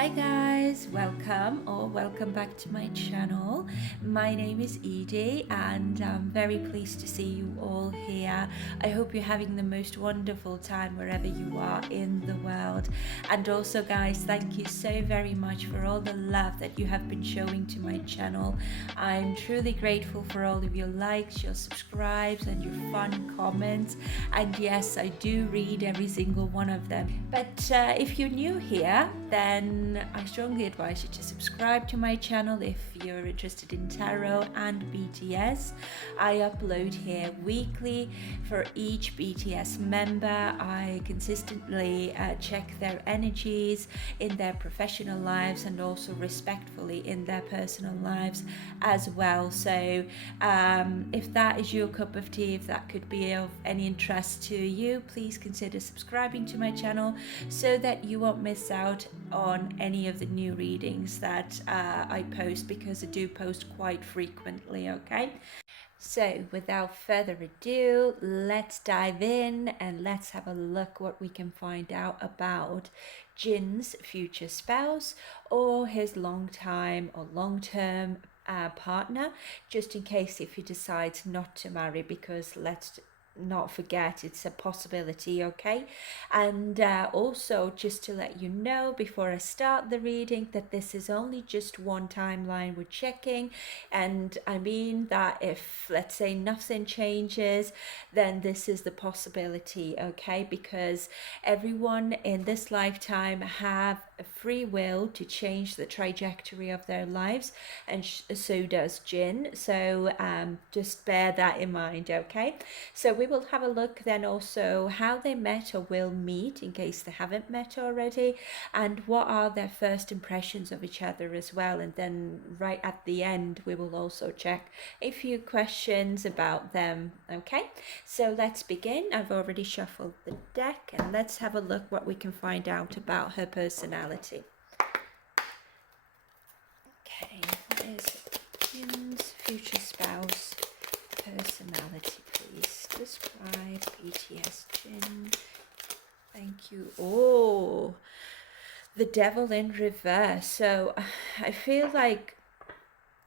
Hi guys, welcome back to my channel. My name is Edie and I'm very pleased to see you all here. I hope you're having the most wonderful time wherever you are in the world. And also guys, thank you so very much for all the love that you have been showing to my channel. I'm truly grateful for all of your likes, your subscribes and your fun comments. And yes, I do read every single one of them. But if you're new here, then I strongly advise you to subscribe to my channel if you're interested in tarot and BTS. I upload here weekly for each BTS member. I consistently check their energies in their professional lives and also respectfully in their personal lives as well. So if that is your cup of tea, if that could be of any interest to you, please consider subscribing to my channel so that you won't miss out on any of the new readings that I post, because I do post quite frequently. Okay, so without further ado, let's dive in and let's have a look what we can find out about Jin's future spouse or his long-term partner, just in case if he decides not to marry, because let's not forget it's a possibility. Okay, and also just to let you know before I start the reading that this is only just one timeline we're checking, and I mean that if, let's say, nothing changes, then this is the possibility. Okay, because everyone in this lifetime have a free will to change the trajectory of their lives, and so does Jin. So just bear that in mind. Okay, so we will have a look then also how they met or will meet in case they haven't met already, and what are their first impressions of each other as well. And then right at the end we will also check a few questions about them. Okay, so let's begin. I've already shuffled the deck and let's have a look what we can find out about her personality. Okay, what is Jin's future spouse personality, please? Describe BTS Jin. Thank you. Oh, the devil in reverse. So I feel like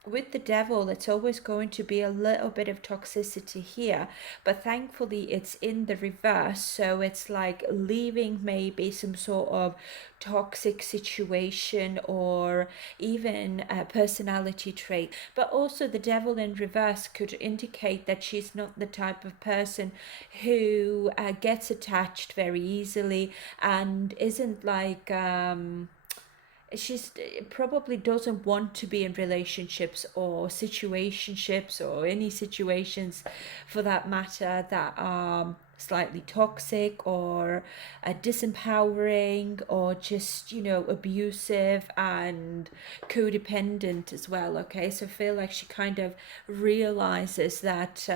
with the devil, it's always going to be a little bit of toxicity here, but thankfully it's in the reverse, so it's like leaving maybe some sort of toxic situation or even a personality trait. But also the devil in reverse could indicate that she's not the type of person who gets attached very easily and isn't like she's probably doesn't want to be in relationships or situationships or any situations for that matter that are slightly toxic or disempowering or just, you know, abusive and codependent as well. Okay, so I feel like she kind of realizes that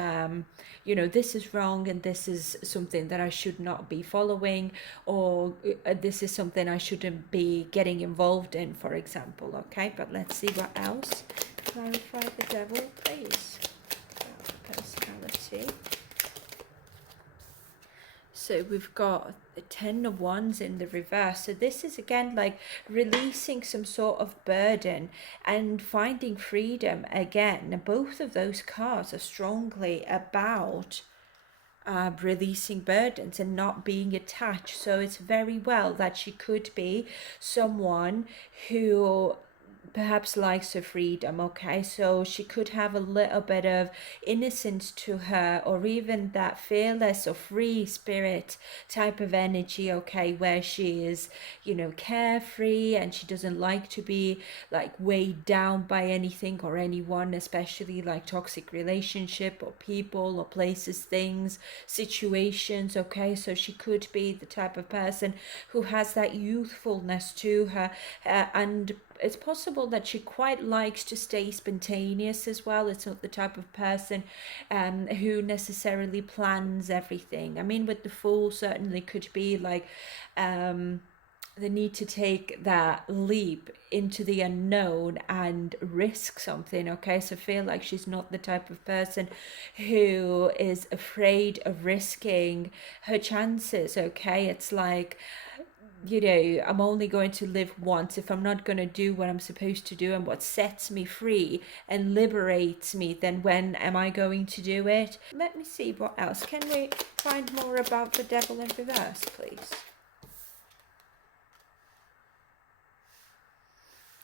you know, this is wrong and this is something that I should not be following, or this is something I shouldn't be getting involved in, for example. Okay, but let's see what else. Clarify the devil, please. Personality. So we've got the 10 of Wands in the reverse. So this is again like releasing some sort of burden and finding freedom again. Both of those cards are strongly about releasing burdens and not being attached. So it's very well that she could be someone who perhaps likes her freedom. Okay, so she could have a little bit of innocence to her, or even that fearless or free spirit type of energy. Okay, where she is, you know, carefree and she doesn't like to be like weighed down by anything or anyone, especially like toxic relationship or people or places, things, situations. Okay, so she could be the type of person who has that youthfulness to her, and it's possible that she quite likes to stay spontaneous as well. It's not the type of person who necessarily plans everything. I mean, with the Fool certainly could be like the need to take that leap into the unknown and risk something. Okay, so I feel like she's not the type of person who is afraid of risking her chances. Okay, it's like you know, I'm only going to live once. If I'm not going to do what I'm supposed to do and what sets me free and liberates me, then when am I going to do it? Let me see what else. Can we find more about the devil in reverse, please?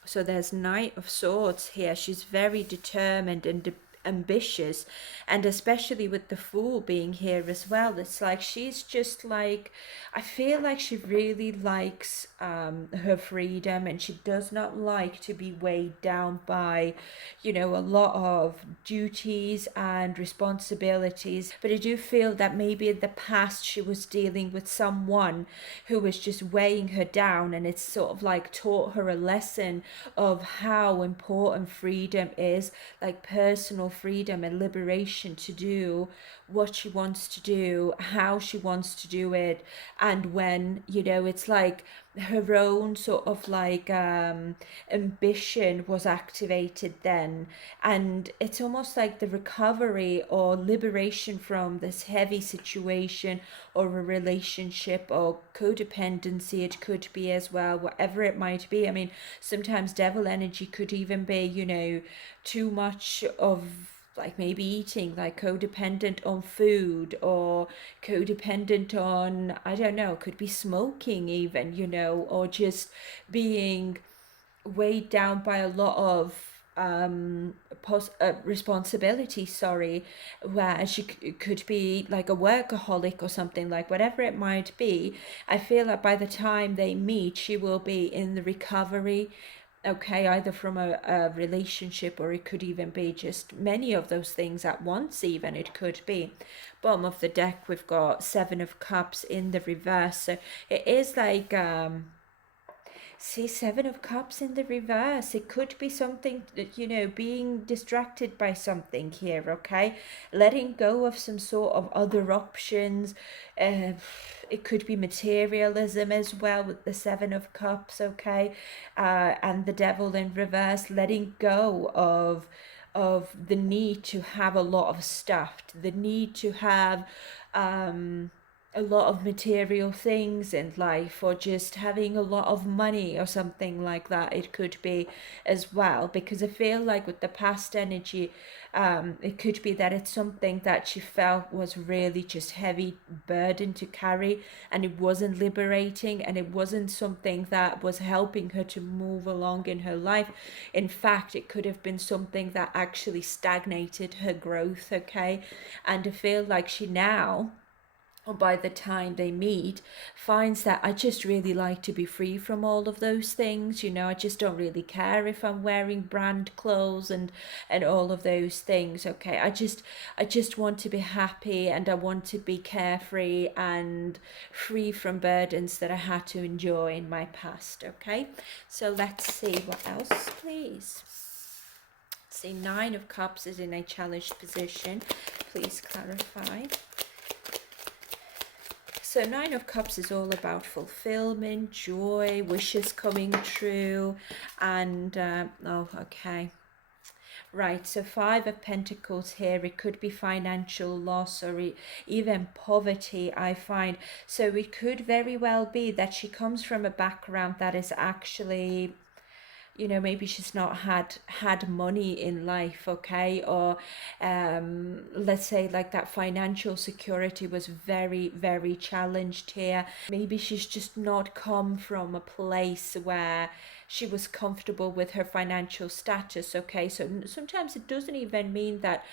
So there's Knight of Swords here. She's very determined and ambitious, and especially with the Fool being here as well, it's like she's just like, I feel like she really likes her freedom, and she does not like to be weighed down by, you know, a lot of duties and responsibilities. But I do feel that maybe in the past she was dealing with someone who was just weighing her down, and it's sort of like taught her a lesson of how important freedom is, like personal freedom and liberation to do what she wants to do, how she wants to do it, and when, you know, it's like her own sort of like ambition was activated then. And it's almost like the recovery or liberation from this heavy situation or a relationship or codependency, it could be as well, whatever it might be. I mean, sometimes devil energy could even be, you know, too much of, like maybe eating, like codependent on food, or codependent on, I don't know, could be smoking even, you know, or just being weighed down by a lot of responsibility, sorry, where she could be like a workaholic or something, like whatever it might be. I feel that by the time they meet, she will be in the recovery, okay, either from a relationship, or it could even be just many of those things at once, even it could be. Bottom of the deck, we've got Seven of Cups in the reverse, so it is like see, Seven of Cups in the reverse. It could be something that, you know, being distracted by something here, okay? Letting go of some sort of other options. It could be materialism as well with the Seven of Cups, okay? And the Devil in reverse, letting go of the need to have a lot of stuff, the need to have a lot of material things in life, or just having a lot of money or something like that. It could be as well, because I feel like with the past energy, it could be that it's something that she felt was really just heavy burden to carry, and it wasn't liberating, and it wasn't something that was helping her to move along in her life. In fact, it could have been something that actually stagnated her growth, okay? And I feel like she now, or by the time they meet, finds that I just really like to be free from all of those things. You know, I just don't really care if I'm wearing brand clothes and all of those things. Okay, I just want to be happy, and I want to be carefree and free from burdens that I had to enjoy in my past. Okay, so let's see what else, please. See, Nine of Cups is in a challenged position. Please clarify. So Nine of Cups is all about fulfillment, joy, wishes coming true, and oh, okay. Right, so Five of Pentacles here, it could be financial loss, or even poverty, I find. So it could very well be that she comes from a background that is actually, you know, maybe she's not had money in life, okay? Or let's say like that financial security was very, very challenged here. Maybe she's just not come from a place where she was comfortable with her financial status, okay? So sometimes it doesn't even mean that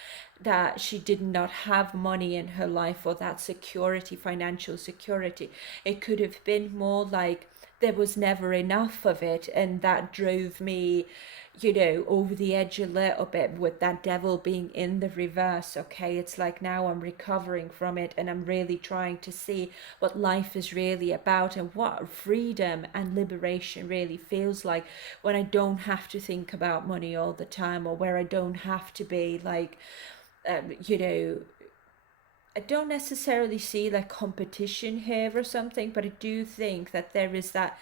she did not have money in her life, or that security, financial security. It could have been more like there was never enough of it, and that drove me, you know, over the edge a little bit, with that devil being in the reverse, okay? It's like now I'm recovering from it, and I'm really trying to see what life is really about, and what freedom and liberation really feels like when I don't have to think about money all the time, or where I don't have to be like, you know, I don't necessarily see like competition here or something, but I do think that there is that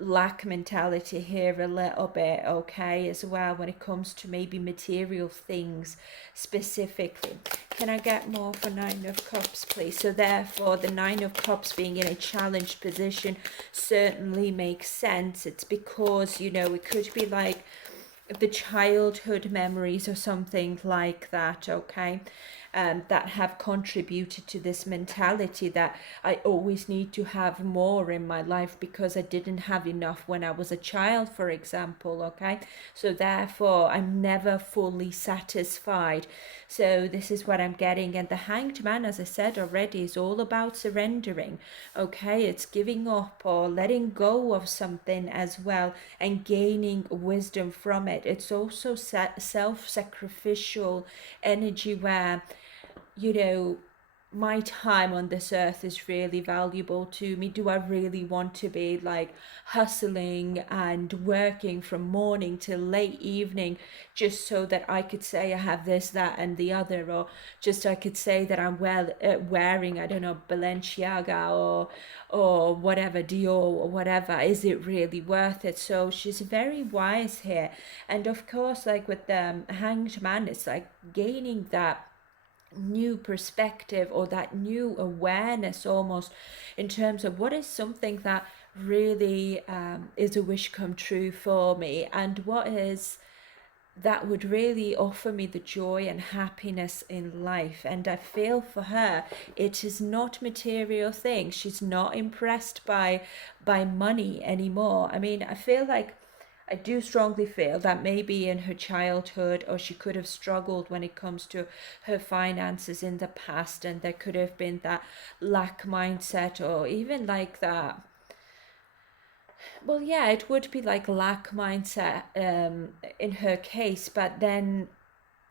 lack mentality here a little bit, okay, as well, when it comes to maybe material things specifically. Can I get more for Nine of Cups, please? So therefore, the Nine of Cups being in a challenged position certainly makes sense. It's because, you know, it could be like the childhood memories or something like that, okay, that have contributed to this mentality that I always need to have more in my life because I didn't have enough when I was a child, for example, okay? So therefore, I'm never fully satisfied. So this is what I'm getting. And the Hanged Man, as I said already, is all about surrendering, okay? It's giving up or letting go of something as well and gaining wisdom from it. It's also self-sacrificial energy where, you know, my time on this earth is really valuable to me. Do I really want to be like hustling and working from morning till late evening just so that I could say I have this, that and the other, or just I could say that I'm wearing, I don't know, Balenciaga or whatever, Dior or whatever? Is it really worth it? So she's very wise here. And of course, like with the Hanged Man, it's like gaining that new perspective or that new awareness almost in terms of what is something that really is a wish come true for me, and what is that would really offer me the joy and happiness in life. And I feel for her, it is not material things. She's not impressed by money anymore. I mean, I feel like I do strongly feel that maybe in her childhood, or she could have struggled when it comes to her finances in the past, and there could have been that lack mindset, or even like that. Well, yeah, it would be like lack mindset in her case, but then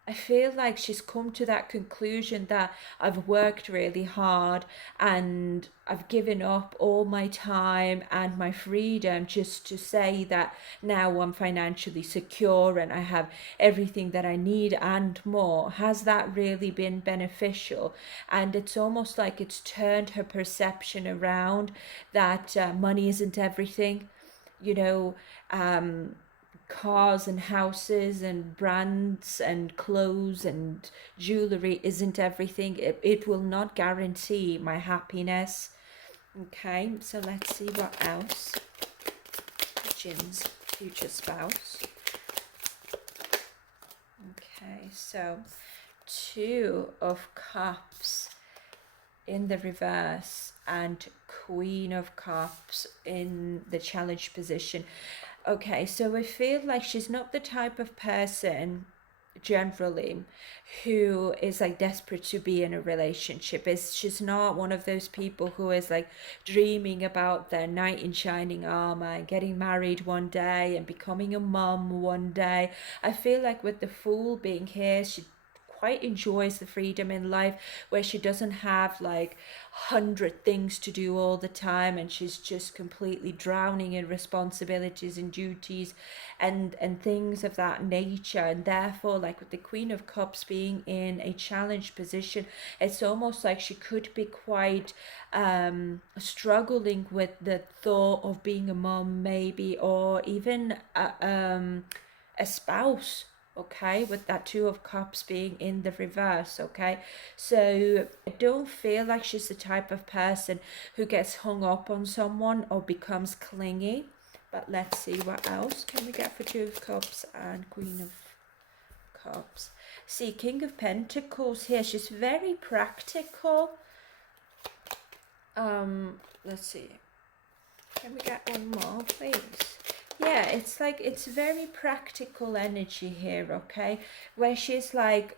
I feel like she's come to that conclusion that I've worked really hard and I've given up all my time and my freedom just to say that now I'm financially secure and I have everything that I need and more. Has that really been beneficial? And it's almost like it's turned her perception around that money isn't everything, you know. Cars and houses and brands and clothes and jewelry isn't everything. It will not guarantee my happiness. Okay, so let's see what else. Jin's future spouse. Okay, so Two of Cups in the reverse and Queen of Cups in the challenge position. Okay, so I feel like she's not the type of person generally who is like desperate to be in a relationship. She's not one of those people who is like dreaming about their knight in shining armor and getting married one day and becoming a mum one day. I feel like with the Fool being here, she quite enjoys the freedom in life where she doesn't have like 100 things to do all the time, and she's just completely drowning in responsibilities and duties and things of that nature. And therefore, like with the Queen of Cups being in a challenged position, it's almost like she could be quite struggling with the thought of being a mom maybe, or even a spouse, okay, with that Two of Cups being in the reverse, okay? So I don't feel like she's the type of person who gets hung up on someone or becomes clingy. But let's see what else can we get for Two of Cups and Queen of Cups. See, King of Pentacles here. She's very practical. Let's see. Can we get one more, please? Yeah, it's like, it's very practical energy here, okay? Where she's like,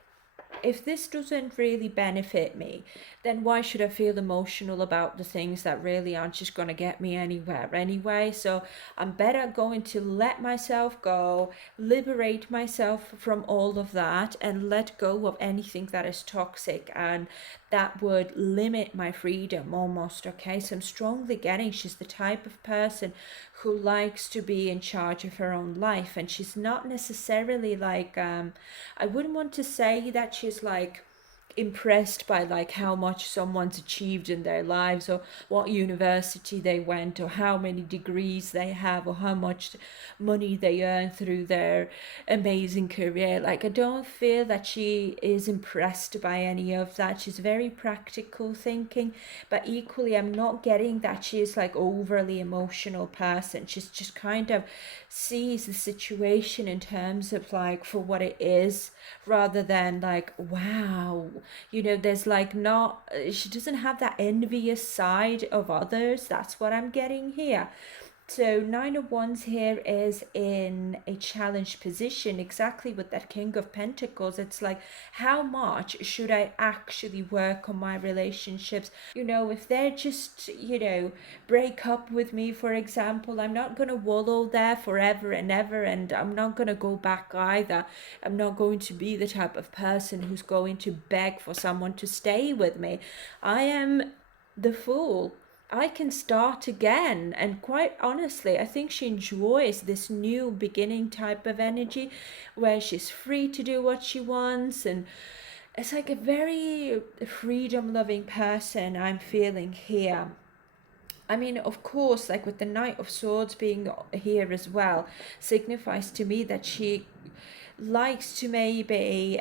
if this doesn't really benefit me, then why should I feel emotional about the things that really aren't just going to get me anywhere anyway? So I'm better going to let myself go, liberate myself from all of that, and let go of anything that is toxic and that would limit my freedom almost, okay? So I'm strongly getting she's the type of person who likes to be in charge of her own life, and she's not necessarily like I wouldn't want to say that she's like impressed by like how much someone's achieved in their lives, or what university they went, or how many degrees they have, or how much money they earn through their amazing career. Like, I don't feel that she is impressed by any of that. She's very practical thinking, but equally I'm not getting that she's like overly emotional person. She's just kind of sees the situation in terms of like for what it is, rather than like, wow, you know, there's like not, she doesn't have that envious side of others. That's what I'm getting here. So Nine of Wands here is in a challenged position, exactly with that King of Pentacles. It's like, how much should I actually work on my relationships? You know, if they're just, you know, break up with me, for example, I'm not going to wallow there forever and ever, and I'm not going to go back either. I'm not going to be the type of person who's going to beg for someone to stay with me. I am the Fool. I can start again. And quite honestly, I think she enjoys this new beginning type of energy where she's free to do what she wants. And it's like a very freedom loving person I'm feeling here. I mean, of course, like with the Knight of Swords being here as well, signifies to me that she likes to maybe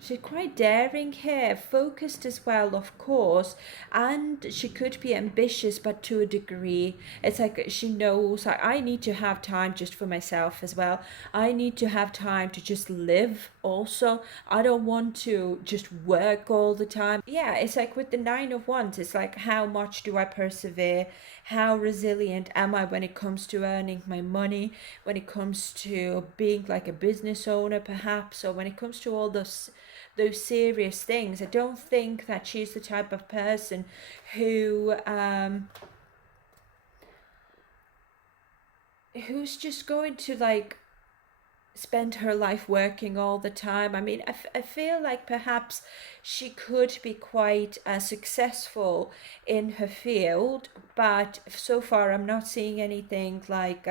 she's quite daring here, focused as well, of course, and she could be ambitious, but to a degree. It's like she knows, like, I need to have time just for myself as well. I need to have time to just live also. I don't want to just work all the time. Yeah, it's like with the Nine of Wands, it's like, how much do I persevere? How resilient am I when it comes to earning my money, when it comes to being like a business owner perhaps, or when it comes to all those serious things. I don't think that she's the type of person who who's just going to like spend her life working all the time. I mean, I feel like perhaps she could be quite successful in her field, but so far I'm not seeing anything like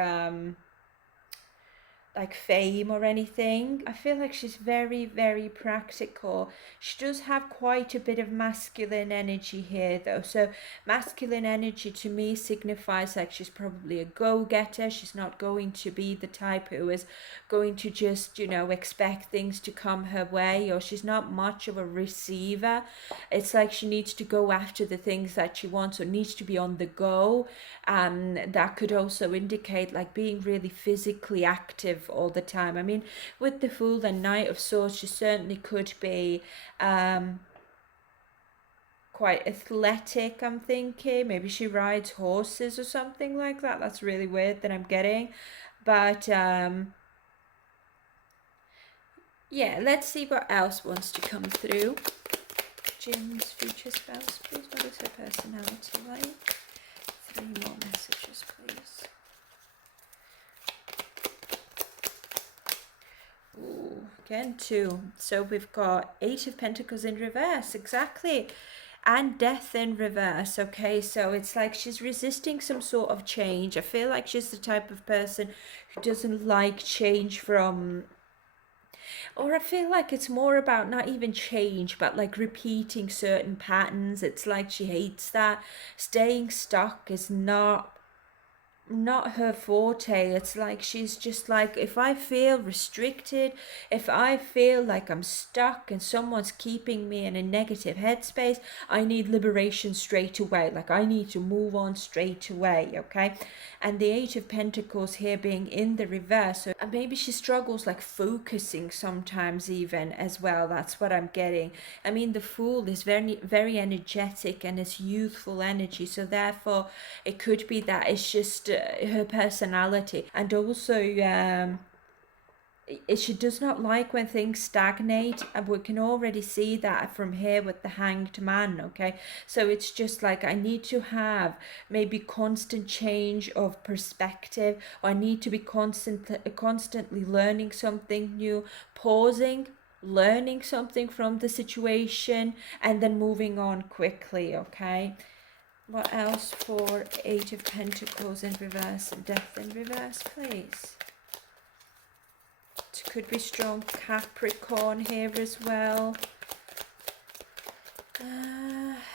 fame or anything. I feel like she's very, very practical. She does have quite a bit of masculine energy here though. So masculine energy to me signifies like she's probably a go-getter. She's not going to be the type who is going to just, you know, expect things to come her way, or she's not much of a receiver. It's like she needs to go after the things that she wants, or needs to be on the go. That could also indicate like being really physically active all the time. I mean, with the Fool and Knight of Swords, she certainly could be quite athletic, I'm thinking. Maybe she rides horses or something like that. That's really weird that I'm getting. But yeah, let's see what else wants to come through. Jin's future spouse, please. What is her personality like? 3 more messages, please. Ooh, again 2. So we've got 8 of Pentacles in reverse, exactly, and Death in reverse. Okay, so it's like she's resisting some sort of change. I feel like she's the type of person who doesn't like change from, or I feel like it's more about not even change, but like repeating certain patterns. It's like she hates that. Staying stuck is not her forte. It's like she's just like, if I feel restricted, if I feel like I'm stuck and someone's keeping me in a negative headspace, I need liberation straight away. Like, I need to move on straight away. Okay, and the 8 of Pentacles here being in the reverse, so maybe she struggles like focusing sometimes even as well. That's what I'm getting. I mean, the Fool is very, very energetic and it's youthful energy, so therefore it could be that it's just her personality. And also she does not like when things stagnate, and we can already see that from here with the Hanged Man. Okay, so it's just like, I need to have maybe constant change of perspective, or I need to be constantly learning something new, pausing, learning something from the situation, and then moving on quickly. Okay, what else for 8 of Pentacles in reverse and Death in reverse, please? It could be strong Capricorn here as well.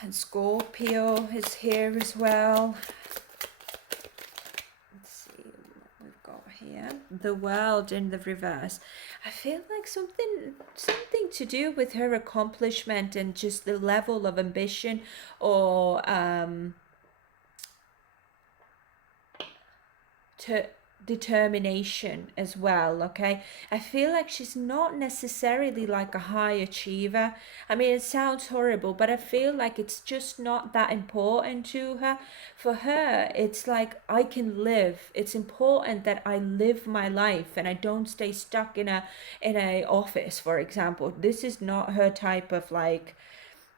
And Scorpio is here as well. Let's see what we've got here. The World in the reverse. I feel like something to do with her accomplishment and just the level of ambition or determination as well. Okay, I feel like she's not necessarily like a high achiever. I mean, it sounds horrible, but I feel like it's just not that important to her. For her, it's like, I can live. It's important that I live my life and I don't stay stuck in a office, for example. This is not her type of like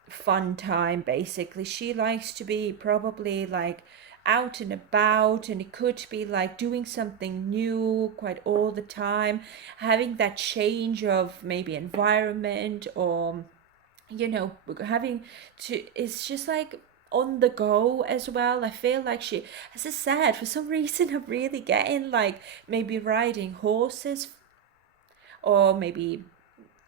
fun time. Basically, she likes to be probably like out and about, and it could be like doing something new quite all the time, having that change of maybe environment, or you know, having to, it's just like on the go as well. I feel like she, as I said, for some reason I'm really getting like maybe riding horses, or maybe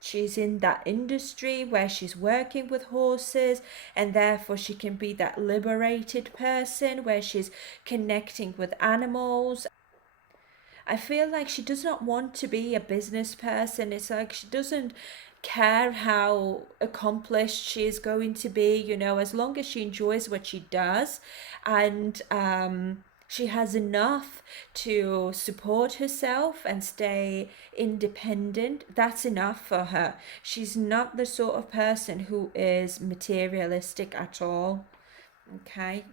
she's in that industry where she's working with horses, and therefore she can be that liberated person where she's connecting with animals. I feel like she does not want to be a business person. It's like she doesn't care how accomplished she is going to be, you know, as long as she enjoys what she does, and she has enough to support herself and stay independent. That's enough for her. She's not the sort of person who is materialistic at all. Okay.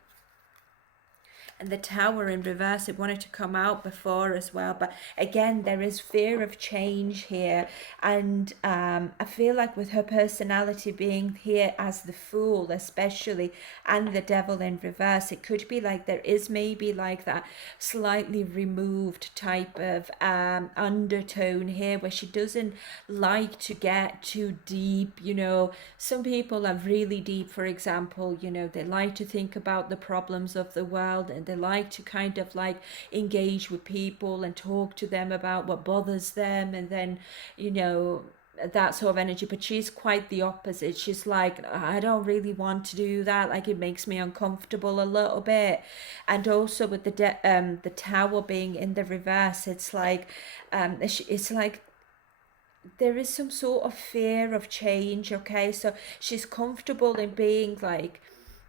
And the Tower in reverse, it wanted to come out before as well, but again, there is fear of change here. And I feel like with her personality being here as the Fool especially, and the Devil in reverse, it could be like there is maybe like that slightly removed type of undertone here, where she doesn't like to get too deep. You know, some people are really deep, for example, you know, they like to think about the problems of the world, and they like to kind of like engage with people and talk to them about what bothers them, and then, you know, that sort of energy. But she's quite the opposite. She's like, I don't really want to do that, like it makes me uncomfortable a little bit. And also with the Tower being in the reverse, it's like it's like there is some sort of fear of change. Okay, so she's comfortable in being like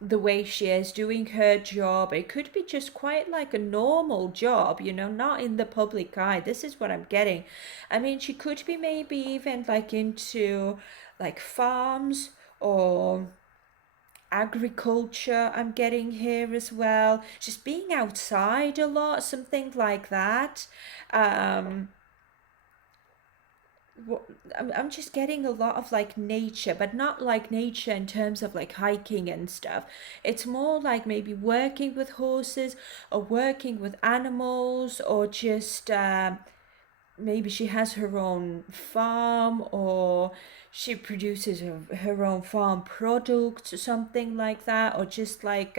the way she is, doing her job. It could be just quite like a normal job, you know, not in the public eye. This is what I'm getting. I mean, she could be maybe even like into like farms or agriculture. I'm getting here as well, just being outside a lot, something like that. um I'm just getting a lot of like nature, but not like nature in terms of like hiking and stuff. It's more like maybe working with horses, or working with animals, or just maybe she has her own farm, or she produces her own farm products or something like that, or just like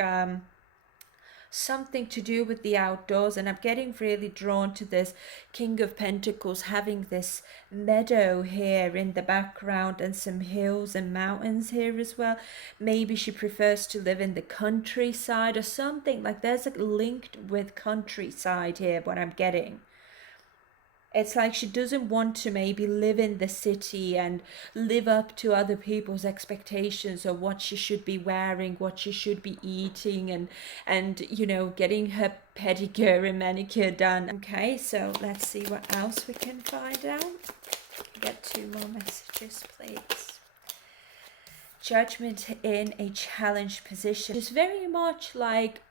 something to do with the outdoors. And I'm getting really drawn to this King of Pentacles having this meadow here in the background, and some hills and mountains here as well. Maybe she prefers to live in the countryside or something. Like there's a linked with countryside here, what I'm getting. It's like she doesn't want to maybe live in the city and live up to other people's expectations of what she should be wearing, what she should be eating, and you know, getting her pedicure and manicure done. Okay, so let's see what else we can find out. Get 2 more messages, please. Judgment in a challenged position. It's very much like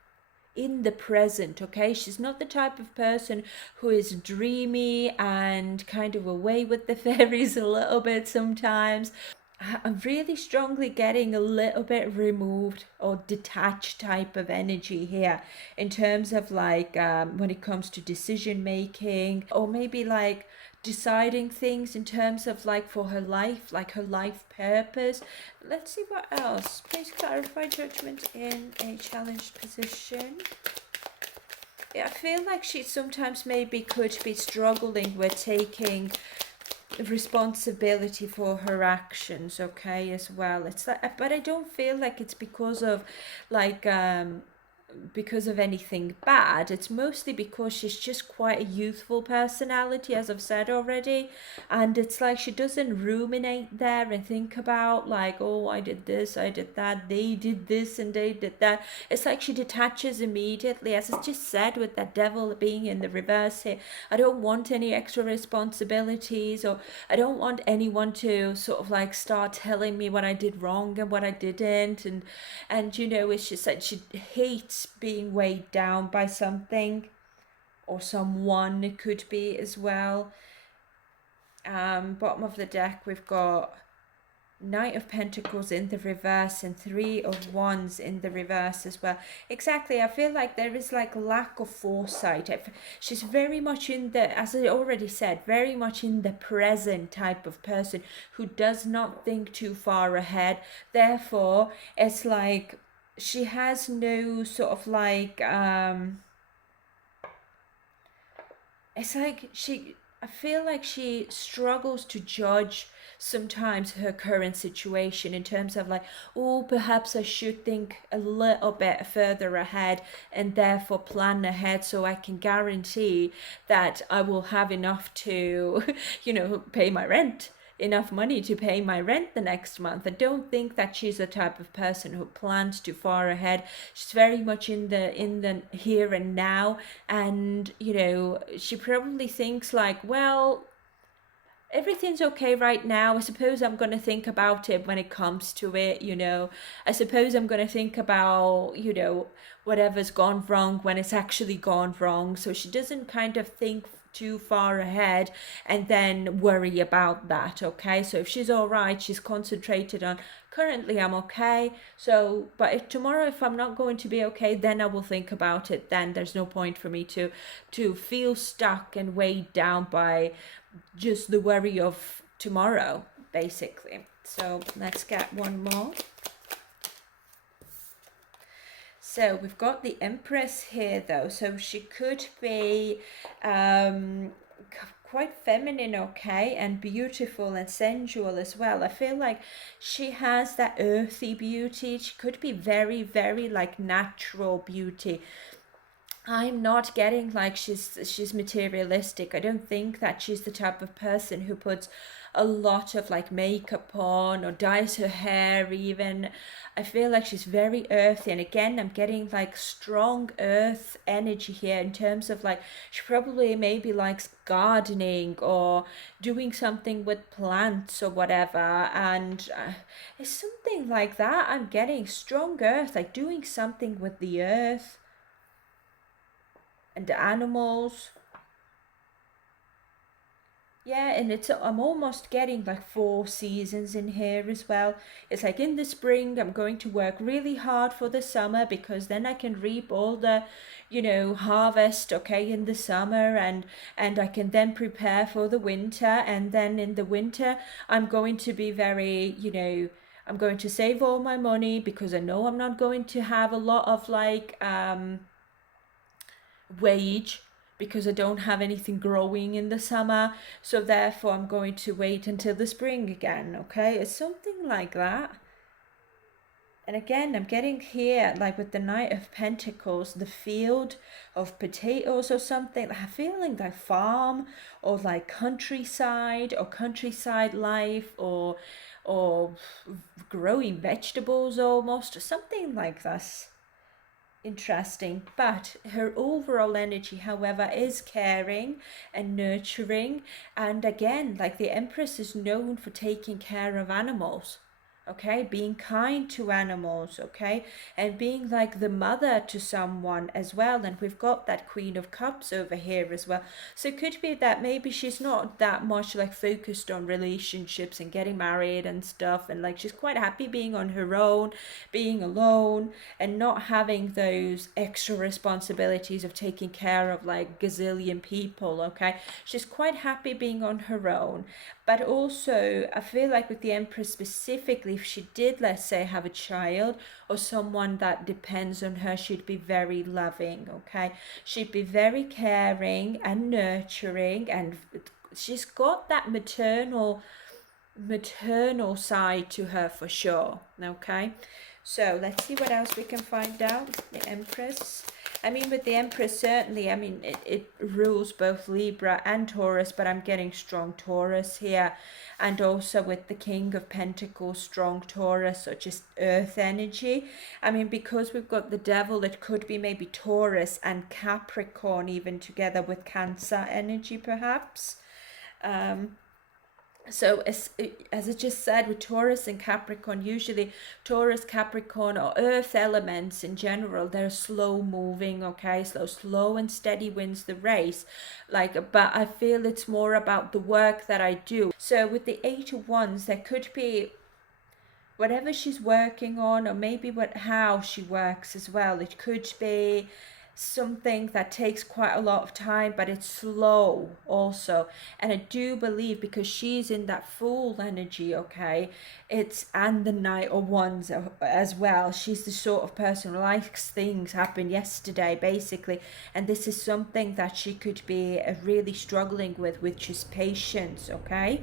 in the present. Okay, she's not the type of person who is dreamy and kind of away with the fairies a little bit sometimes. I'm really strongly getting a little bit removed or detached type of energy here, in terms of like when it comes to decision making, or maybe like deciding things in terms of like for her life, like her life purpose. Let's see what else. Please clarify judgment in a challenged position. Yeah, I feel like she sometimes maybe could be struggling with taking responsibility for her actions, okay, as well. It's like, but I don't feel like it's because of like because of anything bad. It's mostly because she's just quite a youthful personality, as I've said already, and it's like she doesn't ruminate there and think about like, oh, I did this, I did that, they did this and they did that. It's like she detaches immediately, as I just said, with that devil being in the reverse here. I don't want any extra responsibilities, or I don't want anyone to sort of like start telling me what I did wrong and what I didn't, and you know, it's just like she hates being weighed down by something or someone. It could be as well. Bottom of the deck, we've got Knight of Pentacles in the reverse and Three of Wands in the reverse as well. Exactly, I feel like there is like lack of foresight. She's very much in the, as I already said, very much in the present type of person who does not think too far ahead. Therefore, it's like she has no sort of like it's like I feel like she struggles to judge sometimes her current situation in terms of like, oh, perhaps I should think a little bit further ahead and therefore plan ahead so I can guarantee that I will have enough to you know, pay my rent, enough money to pay my rent the next month. I don't think that she's the type of person who plans too far ahead. She's very much in the here and now, and you know, she probably thinks like, well, everything's okay right now. I suppose I'm going to think about it when it comes to it, you know. I suppose I'm going to think about, you know, whatever's gone wrong when it's actually gone wrong. So she doesn't kind of think too far ahead and then worry about that, okay? So if she's all right, she's concentrated on currently I'm okay. So but if tomorrow, if I'm not going to be okay, then I will think about it. Then there's no point for me to feel stuck and weighed down by just the worry of tomorrow, basically. So let's get one more. So we've got the Empress here though, so she could be quite feminine, okay, and beautiful and sensual as well. I feel like she has that earthy beauty. She could be very, very like natural beauty. I'm not getting like she's materialistic. I don't think that she's the type of person who puts a lot of like makeup on or dyes her hair even. I feel like she's very earthy, and again I'm getting like strong earth energy here in terms of like she probably maybe likes gardening or doing something with plants or whatever, and it's something like that. I'm getting strong earth, like doing something with the earth and the animals. Yeah, and it's I'm almost getting like 4 seasons in here as well. It's like in the spring I'm going to work really hard for the summer because then I can reap all the, you know, harvest, okay, in the summer, and I can then prepare for the winter, and then in the winter I'm going to be very, you know, I'm going to save all my money because I know I'm not going to have a lot of like wage because I don't have anything growing in the summer, so therefore I'm going to wait until the spring again, okay? It's something like that. And again, I'm getting here, like with the Knight of Pentacles, the field of potatoes or something. I'm feeling like farm or like countryside or countryside life, or growing vegetables almost, or something like this. Interesting, but her overall energy, however, is caring and nurturing, and again, like the Empress is known for taking care of animals, okay, being kind to animals, okay, and being like the mother to someone as well. And we've got that Queen of Cups over here as well, so it could be that maybe she's not that much like focused on relationships and getting married and stuff, and like she's quite happy being on her own, being alone, and not having those extra responsibilities of taking care of like gazillion people, okay. She's quite happy being on her own. But also I feel like with the Empress specifically, if she did, let's say, have a child or someone that depends on her, she'd be very loving, okay? She'd be very caring and nurturing and she's got that maternal side to her for sure. Okay, so let's see what else we can find out. The Empress. I mean, with the Empress, certainly, I mean, it rules both Libra and Taurus, but I'm getting strong Taurus here. And also with the King of Pentacles, strong Taurus, or just earth energy. I mean, because we've got the Devil, it could be maybe Taurus and Capricorn even together with Cancer energy, perhaps. So as I just said, with Taurus and Capricorn, usually Taurus, Capricorn, or earth elements in general, they're slow moving, okay? Slow and steady wins the race. But I feel it's more about the work that I do. So with the Eight of Wands, there could be whatever she's working on, or maybe how she works as well. It could be something that takes quite a lot of time, but it's slow also. And I do believe, because she's in that Fool energy, okay, and the Knight of Wands as well. She's the sort of person who likes things happen yesterday, basically. And this is something that she could be really struggling with, which is patience, okay?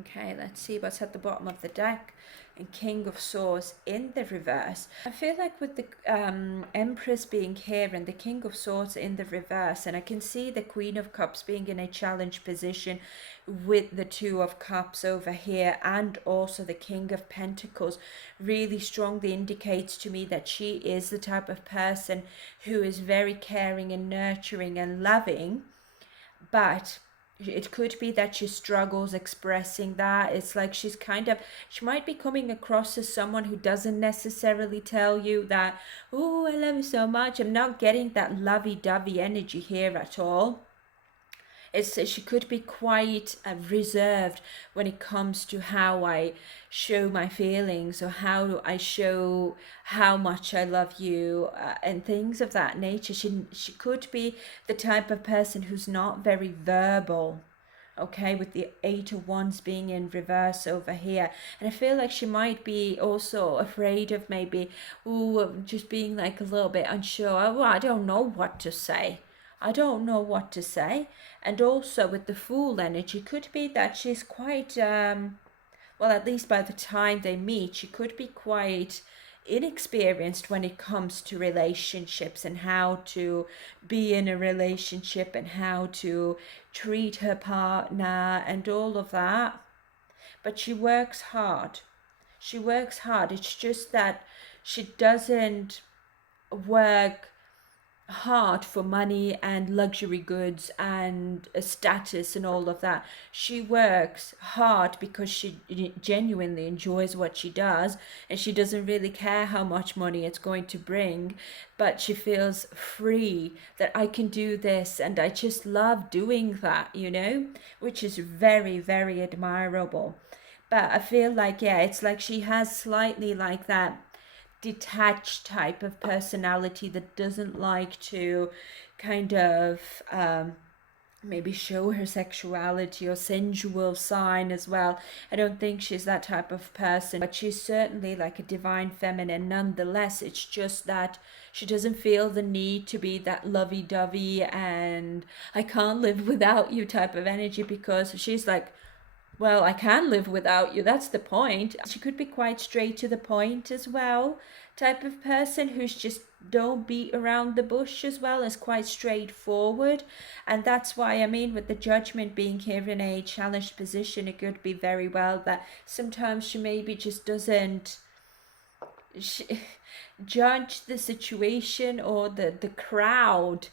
Okay, let's see what's at the bottom of the deck. And King of Swords in the reverse. I feel like with the Empress being here and the King of Swords in the reverse, and I can see the Queen of Cups being in a challenge position with the Two of Cups over here, and also the King of Pentacles, really strongly indicates to me that she is the type of person who is very caring and nurturing and loving, but it could be that she struggles expressing that. It's like she might be coming across as someone who doesn't necessarily tell you that, oh, I love you so much. I'm not getting that lovey-dovey energy here at all. She could be quite reserved when it comes to how I show my feelings, or how I show how much I love you, and things of that nature. She could be the type of person who's not very verbal, okay, with the Eight of Wands being in reverse over here. And I feel like she might be also afraid of maybe, just being like a little bit unsure. Oh, I don't know what to say. I don't know what to say. And also with the Fool energy, could be that she's quite, well, at least by the time they meet, she could be quite inexperienced when it comes to relationships, and how to be in a relationship, and how to treat her partner, and all of that. But she works hard. She works hard. It's just that she doesn't work hard for money and luxury goods and a status and all of that. She works hard because she genuinely enjoys what she does, and she doesn't really care how much money it's going to bring, but she feels free that I can do this, and I just love doing that, which is very, very admirable. But I feel like, yeah, it's like she has slightly like that detached type of personality that doesn't like to kind of maybe show her sexuality or sensual sign as well. I don't think she's that type of person, but she's certainly like a divine feminine nonetheless. It's just that she doesn't feel the need to be that lovey-dovey and I can't live without you type of energy, because she's like, well, I can live without you. That's the point. She could be quite straight to the point as well, type of person who's just don't beat around the bush as well, is quite straightforward. And that's why, I mean, with the Judgment being here in a challenged position, it could be very well that sometimes she maybe just doesn't judge the situation or the crowd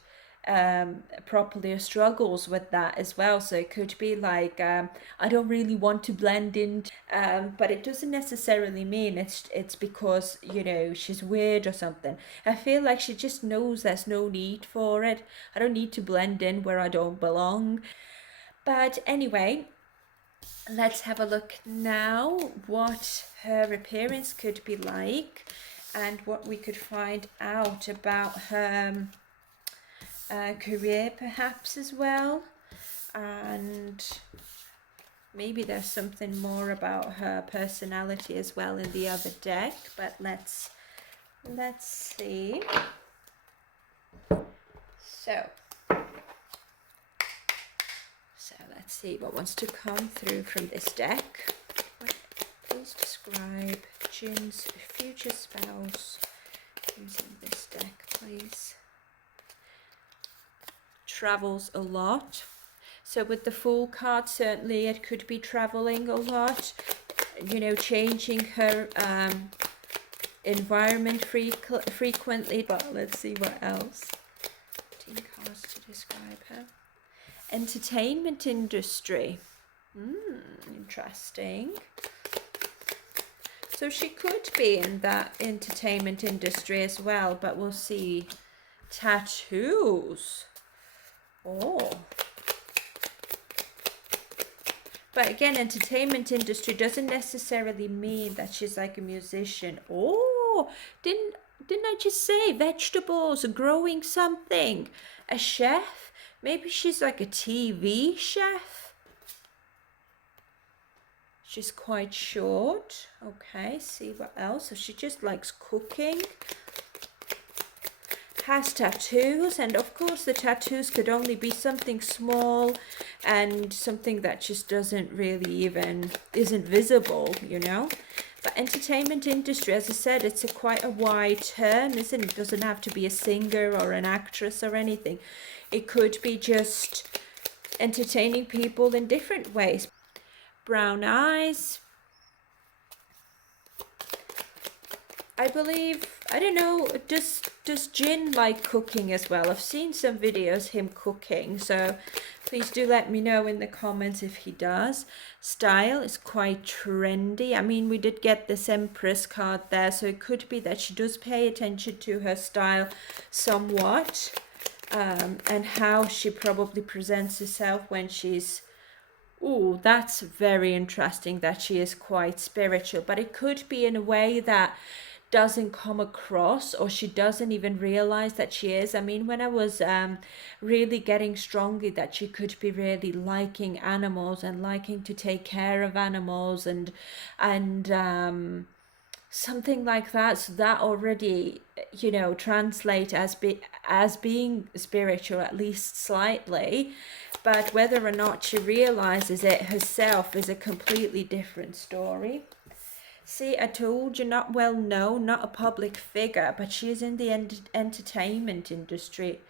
properly, or struggles with that as well. So it could be like, I don't really want to blend in, but it doesn't necessarily mean it's because she's weird or something. I feel like she just knows there's no need for it. I don't need to blend in where I don't belong. But anyway, let's have a look now what her appearance could be like, and what we could find out about her career perhaps as well, and maybe there's something more about her personality as well in the other deck. But let's see. So let's Let's see what wants to come through from this deck. Please describe Jin's future spouse using this deck, please. Travels a lot. So with the Fool card, certainly it could be traveling a lot, you know, changing her environment frequently. But let's see what else. 10 cards to describe her. Entertainment industry. Interesting. So she could be in that entertainment industry as well, but we'll see. Tattoos. Oh. But again, entertainment industry doesn't necessarily mean that she's like a musician. Oh, didn't I just say vegetables, growing something? A chef? Maybe she's like a TV chef. She's quite short. Okay, see what else. So she just likes cooking. Has tattoos, and of course the tattoos could only be something small and something that just doesn't really even isn't visible, you know. But entertainment industry, as I said, it's quite a wide term, isn't it? It doesn't have to be a singer or an actress or anything. It could be just entertaining people in different ways. Brown eyes. I believe, I don't know, does Jin like cooking as well? I've seen some videos him cooking, so please do let me know in the comments if he does. Style is quite trendy. I mean, we did get this Empress card there, so it could be that she does pay attention to her style somewhat, and how she probably presents herself when she's... Ooh, that's very interesting that she is quite spiritual, but it could be in a way that doesn't come across, or she doesn't even realize that she is. I mean, when I was really getting strongly that she could be really liking animals and liking to take care of animals and something like that, so that already, you know, translate as being spiritual, at least slightly. But whether or not she realizes it herself is a completely different story. See, I told you, not well known, not a public figure, but she is in the entertainment industry.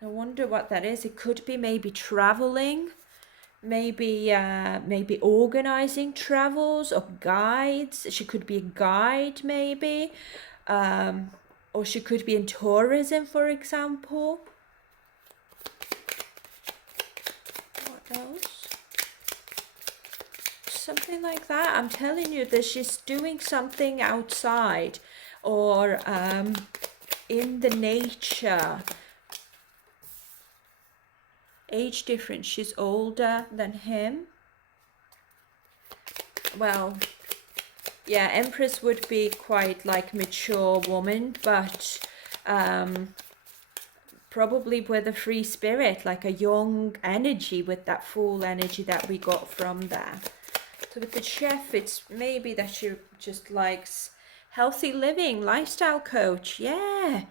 I wonder what that is. It could be maybe traveling, maybe organizing travels or guides. She could be a guide, maybe, or she could be in tourism, for example. What else? Something like that. I'm telling you that she's doing something outside or in the nature. Age difference. She's older than him. Well, yeah, Empress would be quite like mature woman, but probably with a free spirit, like a young energy, with that Fool energy that we got from there. So with the chef, it's maybe that she just likes healthy living, lifestyle coach. Yeah.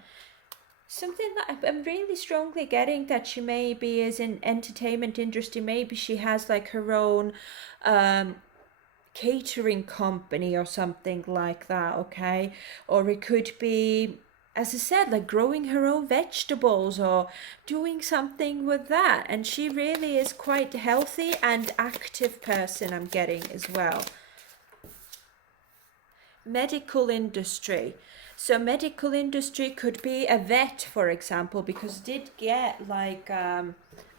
Something that I'm really strongly getting that she maybe is in entertainment industry. Maybe she has like her own catering company or something like that, okay? Or it could be, as I said, like growing her own vegetables or doing something with that. And she really is quite healthy and active person, I'm getting as well. Medical industry. So medical industry could be a vet, for example, because it did get like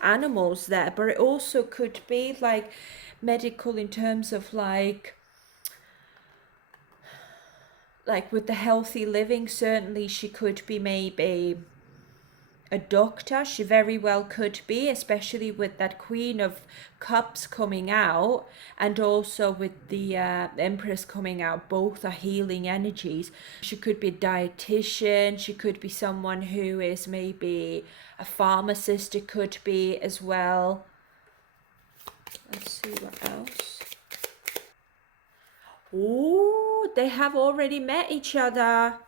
animals there, but it also could be like medical in terms of like with the healthy living. Certainly she could be maybe a doctor. She very well could be, especially with that Queen of Cups coming out and also with the Empress coming out. Both are healing energies. She could be a dietitian. She could be someone who is maybe a pharmacist. It could be as well. Let's see what else. Oh, they have already met each other.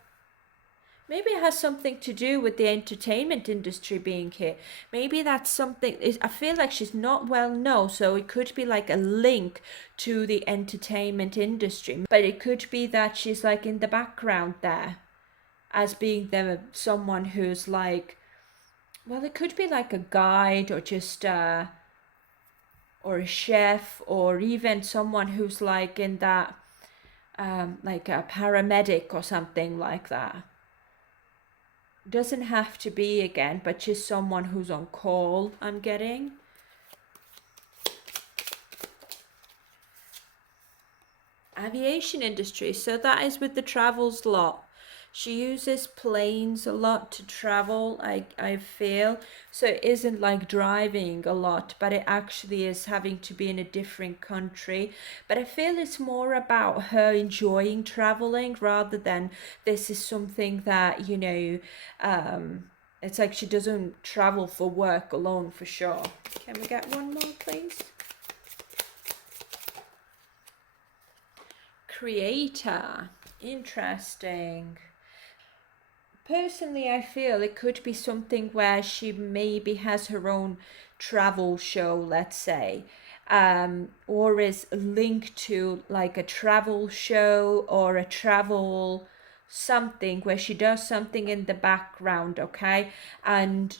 Maybe it has something to do with the entertainment industry being here. Maybe that's something. I feel like she's not well known, so it could be like a link to the entertainment industry. But it could be that she's like in the background there, as being someone who's like, well, it could be like a guide or just or a chef, or even someone who's like in that like a paramedic or something like that. Doesn't have to be again, but just someone who's on call, I'm getting. Aviation industry, so that is with the travels lot. She uses planes a lot to travel, I feel. So it isn't like driving a lot, but it actually is having to be in a different country. But I feel it's more about her enjoying traveling rather than this is something that, it's like she doesn't travel for work alone for sure. Can we get one more, please? Creator. Interesting. Personally, I feel it could be something where she maybe has her own travel show, let's say, or is linked to like a travel show or a travel something where she does something in the background, okay? And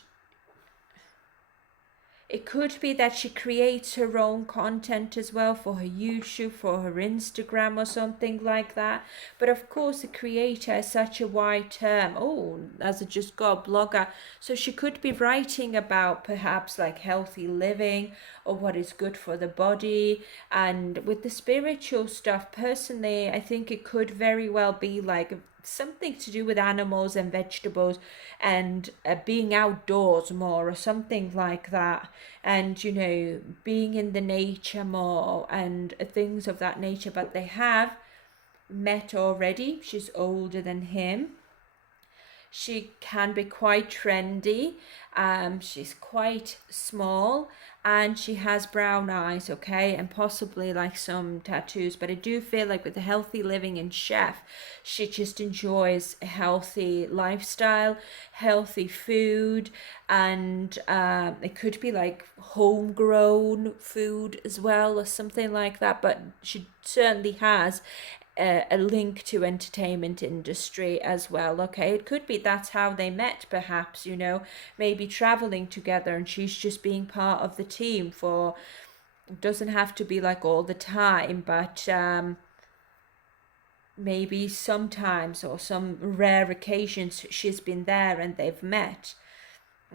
it could be that she creates her own content as well for her YouTube, for her Instagram or something like that. But of course, a creator is such a wide term. Oh, as I just got a blogger. So she could be writing about perhaps like healthy living or what is good for the body. And with the spiritual stuff, personally, I think it could very well be like something to do with animals and vegetables and being outdoors more or something like that, and being in the nature more and things of that nature. But they have met already. She's older than him. She can be quite trendy. She's quite small and she has brown eyes, okay, and possibly like some tattoos. But I do feel like with the healthy living and chef, she just enjoys a healthy lifestyle, healthy food, and it could be like homegrown food as well or something like that. But she certainly has a link to entertainment industry as well. Okay, it could be that's how they met, perhaps, maybe traveling together and she's just being part of the team for, doesn't have to be like all the time, but maybe sometimes or some rare occasions she's been there and they've met.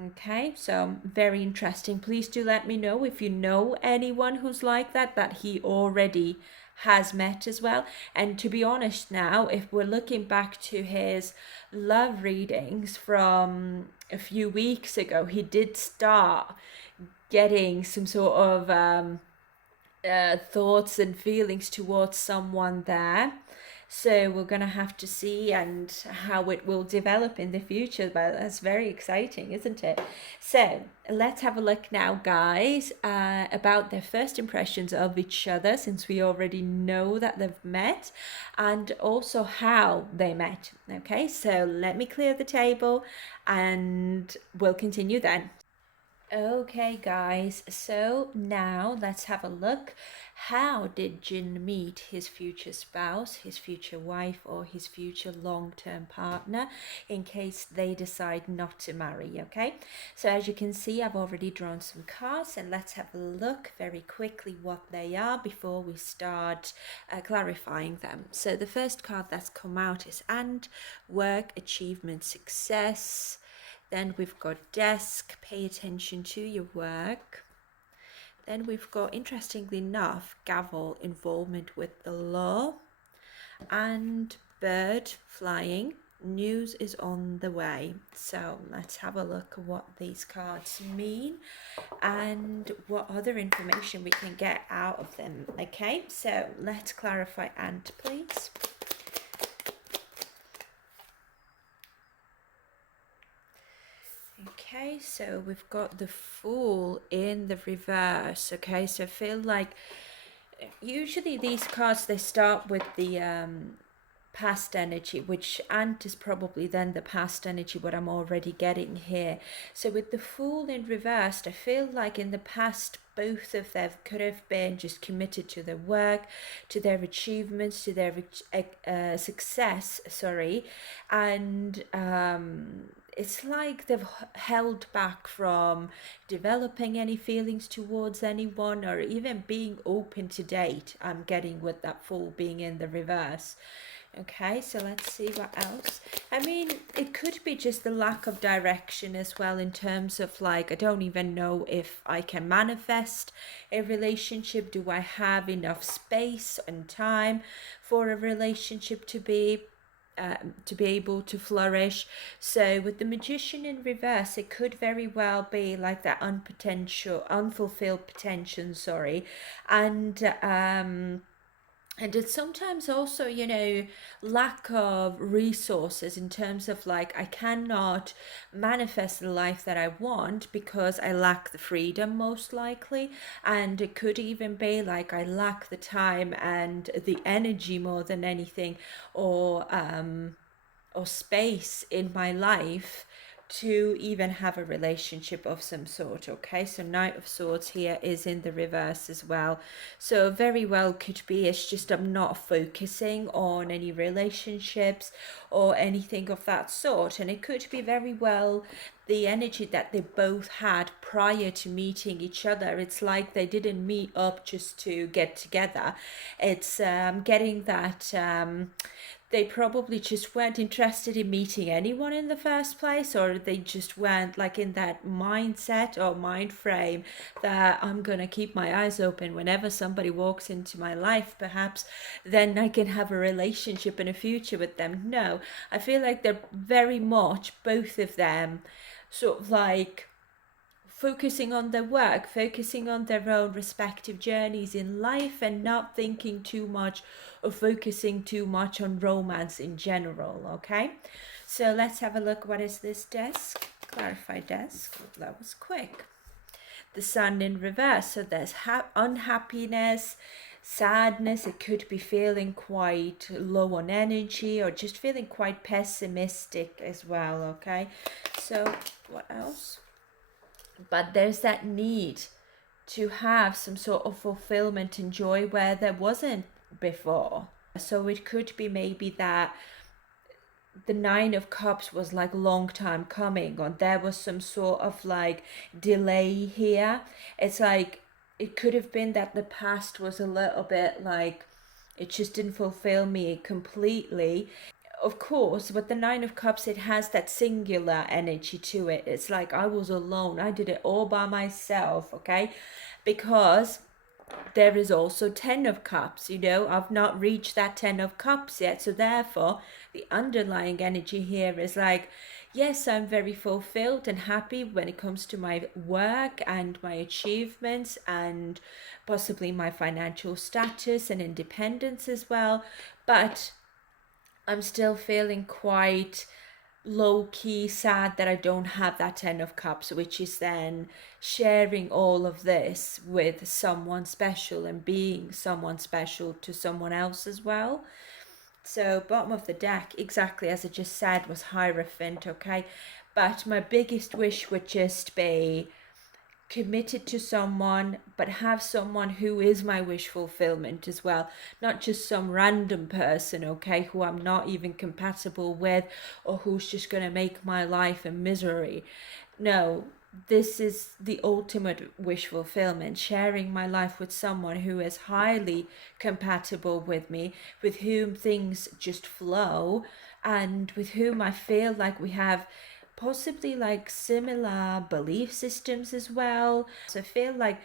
Okay, so very interesting. Please do let me know if you know anyone who's like that he already has met as well. And to be honest now, if we're looking back to his love readings from a few weeks ago, he did start getting some sort of thoughts and feelings towards someone there. So we're going to have to see and how it will develop in the future. But that's very exciting, isn't it? So let's have a look now, guys, about their first impressions of each other, since we already know that they've met, and also how they met. Okay, so let me clear the table and we'll continue then. Okay, guys, so now let's have a look. How did Jin meet his future spouse, his future wife, or his future long-term partner in case they decide not to marry? Okay, so as you can see, I've already drawn some cards, and let's have a look very quickly what they are before we start clarifying them. So the first card that's come out is and, work, achievement, success. Then we've got desk, pay attention to your work. Then we've got, interestingly enough, gavel, involvement with the law. And bird, flying, news is on the way. So let's have a look at what these cards mean and what other information we can get out of them. Okay, so let's clarify and, please. Okay, so we've got the Fool in the reverse. Okay, so I feel like usually these cards, they start with the past energy, which ant is probably then the past energy, what I'm already getting here. So with the Fool in reversed, I feel like in the past both of them could have been just committed to their work, to their achievements, to their success, and it's like they've held back from developing any feelings towards anyone or even being open to date. I'm getting with that Fool being in the reverse. Okay, so let's see what else. I mean, it could be just the lack of direction as well, in terms of like, I don't even know if I can manifest a relationship. Do I have enough space and time for a relationship to be able to flourish? So with the Magician in reverse, it could very well be like that unfulfilled potential, and it's sometimes also, you know, lack of resources, in terms of like, I cannot manifest the life that I want because I lack the freedom, most likely. And it could even be like I lack the time and the energy more than anything, or space in my life to even have a relationship of some sort. Okay, so Knight of Swords here is in the reverse as well, so very well could be it's just I'm not focusing on any relationships or anything of that sort. And it could be very well the energy that they both had prior to meeting each other. It's like they didn't meet up just to get together. It's getting that they probably just weren't interested in meeting anyone in the first place, or they just weren't like in that mindset or mind frame that I'm gonna keep my eyes open whenever somebody walks into my life, perhaps then I can have a relationship in a future with them. No, I feel like they're very much, both of them, sort of like focusing on their work, focusing on their own respective journeys in life, and not thinking too much or focusing too much on romance in general. Okay, so let's have a look. What is this desk? Clarify desk. That was quick. The Sun in reverse, so there's unhappiness, sadness. It could be feeling quite low on energy, or just feeling quite pessimistic as well. Okay, so what else? But there's that need to have some sort of fulfillment and joy where there wasn't before. So it could be maybe that the Nine of Cups was like long time coming, or there was some sort of like delay here. It's like it could have been that the past was a little bit like it just didn't fulfill me completely. Of course, with the Nine of Cups, it has that singular energy to it. It's like I was alone. I did it all by myself, okay? Because there is also 10 of Cups, you know. I've not reached that 10 of Cups yet. So therefore, the underlying energy here is like, yes, I'm very fulfilled and happy when it comes to my work and my achievements and possibly my financial status and independence as well. But I'm still feeling quite low-key sad that I don't have that 10 of Cups, which is then sharing all of this with someone special and being someone special to someone else as well. So bottom of the deck, exactly as I just said, was Hierophant, okay? But my biggest wish would just be committed to someone, but have someone who is my wish fulfillment as well, not just some random person, okay, who I'm not even compatible with, or who's just going to make my life a misery. No, this is the ultimate wish fulfillment, sharing my life with someone who is highly compatible with me, with whom things just flow, and with whom I feel like we have possibly like similar belief systems as well. So I feel like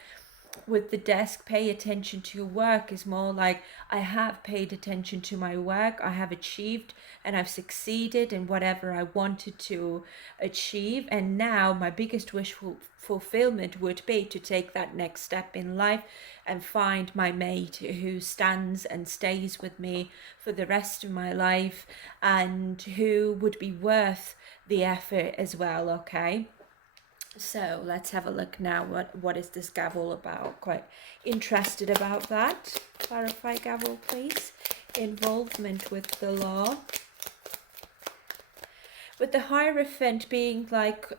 with the desk, pay attention to your work is more like I have paid attention to my work, I have achieved and I've succeeded in whatever I wanted to achieve, and now my biggest wish fulfillment would be to take that next step in life and find my mate who stands and stays with me for the rest of my life, and who would be worth the effort as well. Okay, so let's have a look now. What is this gavel about? Quite interested about that. Clarify gavel, please. involvement with the law. With the Hierophant being like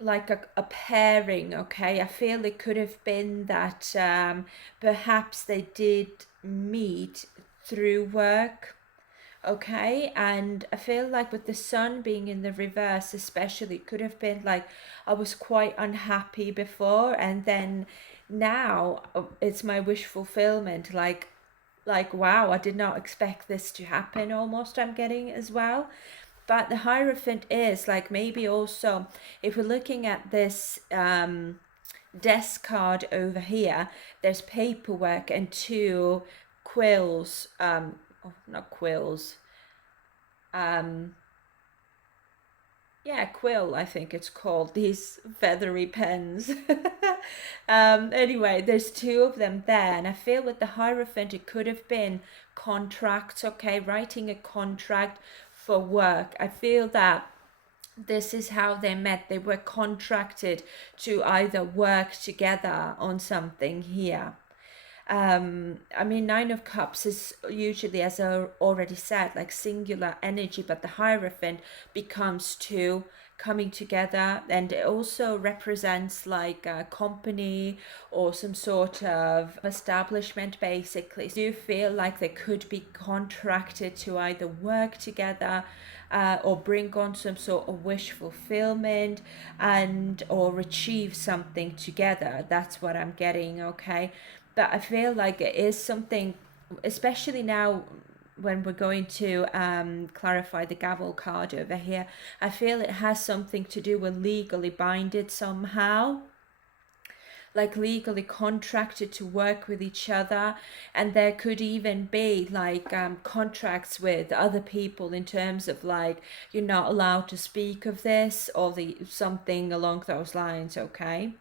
a pairing, okay, I feel it could have been that perhaps they did meet through work, okay, and I feel like with the sun being in the reverse especially, it could have been like I was quite unhappy before, and then now it's my wish fulfillment, like wow, I did not expect this to happen, almost, I'm getting as well. But the Hierophant is like, maybe also if we're looking at this desk card over here, there's paperwork and two quills, oh, not quills, yeah, quill, I think it's called, these feathery pens. Anyway, there's two of them there, and I feel with the Hierophant it could have been contracts, okay, writing a contract for work. I feel that this is how they met. They were contracted to either work together on something here. I mean, Nine of Cups is usually, as I already said, like singular energy, but the Hierophant becomes two coming together, and it also represents like a company or some sort of establishment, basically. So you feel like they could be contracted to either work together or bring on some sort of wish fulfillment and or achieve something together. That's what I'm getting, okay? But I feel like it is something, especially now when we're going to clarify the gavel card over here, I feel it has something to do with legally binded somehow, like legally contracted to work with each other. And there could even be like contracts with other people in terms of like, you're not allowed to speak of this, or the something along those lines, okay,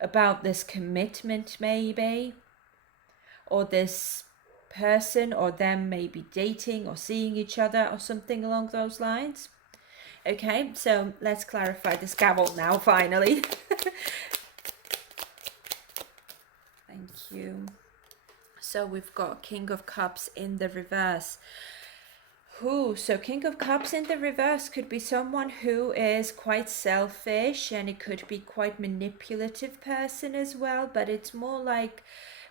about this commitment maybe, or this person or them maybe dating or seeing each other or something along those lines. Okay, so let's clarify this gavel now, finally. Thank you. So we've got King of Cups in the reverse. So King of Cups in the reverse could be someone who is quite selfish, and it could be quite manipulative person as well, but it's more like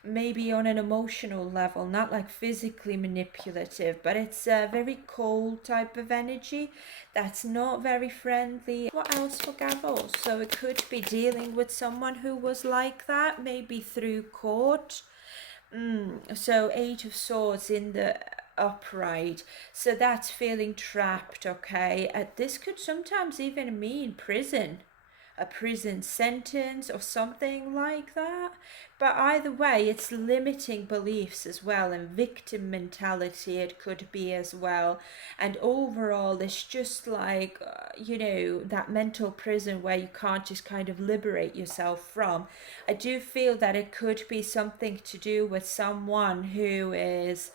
maybe on an emotional level, not like physically manipulative, but it's a very cold type of energy that's not very friendly. What else for gavels? So it could be dealing with someone who was like that, maybe through court. So Eight of Swords in the upright, so that's feeling trapped, okay. This could sometimes even mean prison, a prison sentence or something like that. But either way, it's limiting beliefs as well, and victim mentality it could be as well. And overall, it's just like, you know, that mental prison where you can't just kind of liberate yourself from. I do feel that it could be something to do with someone who is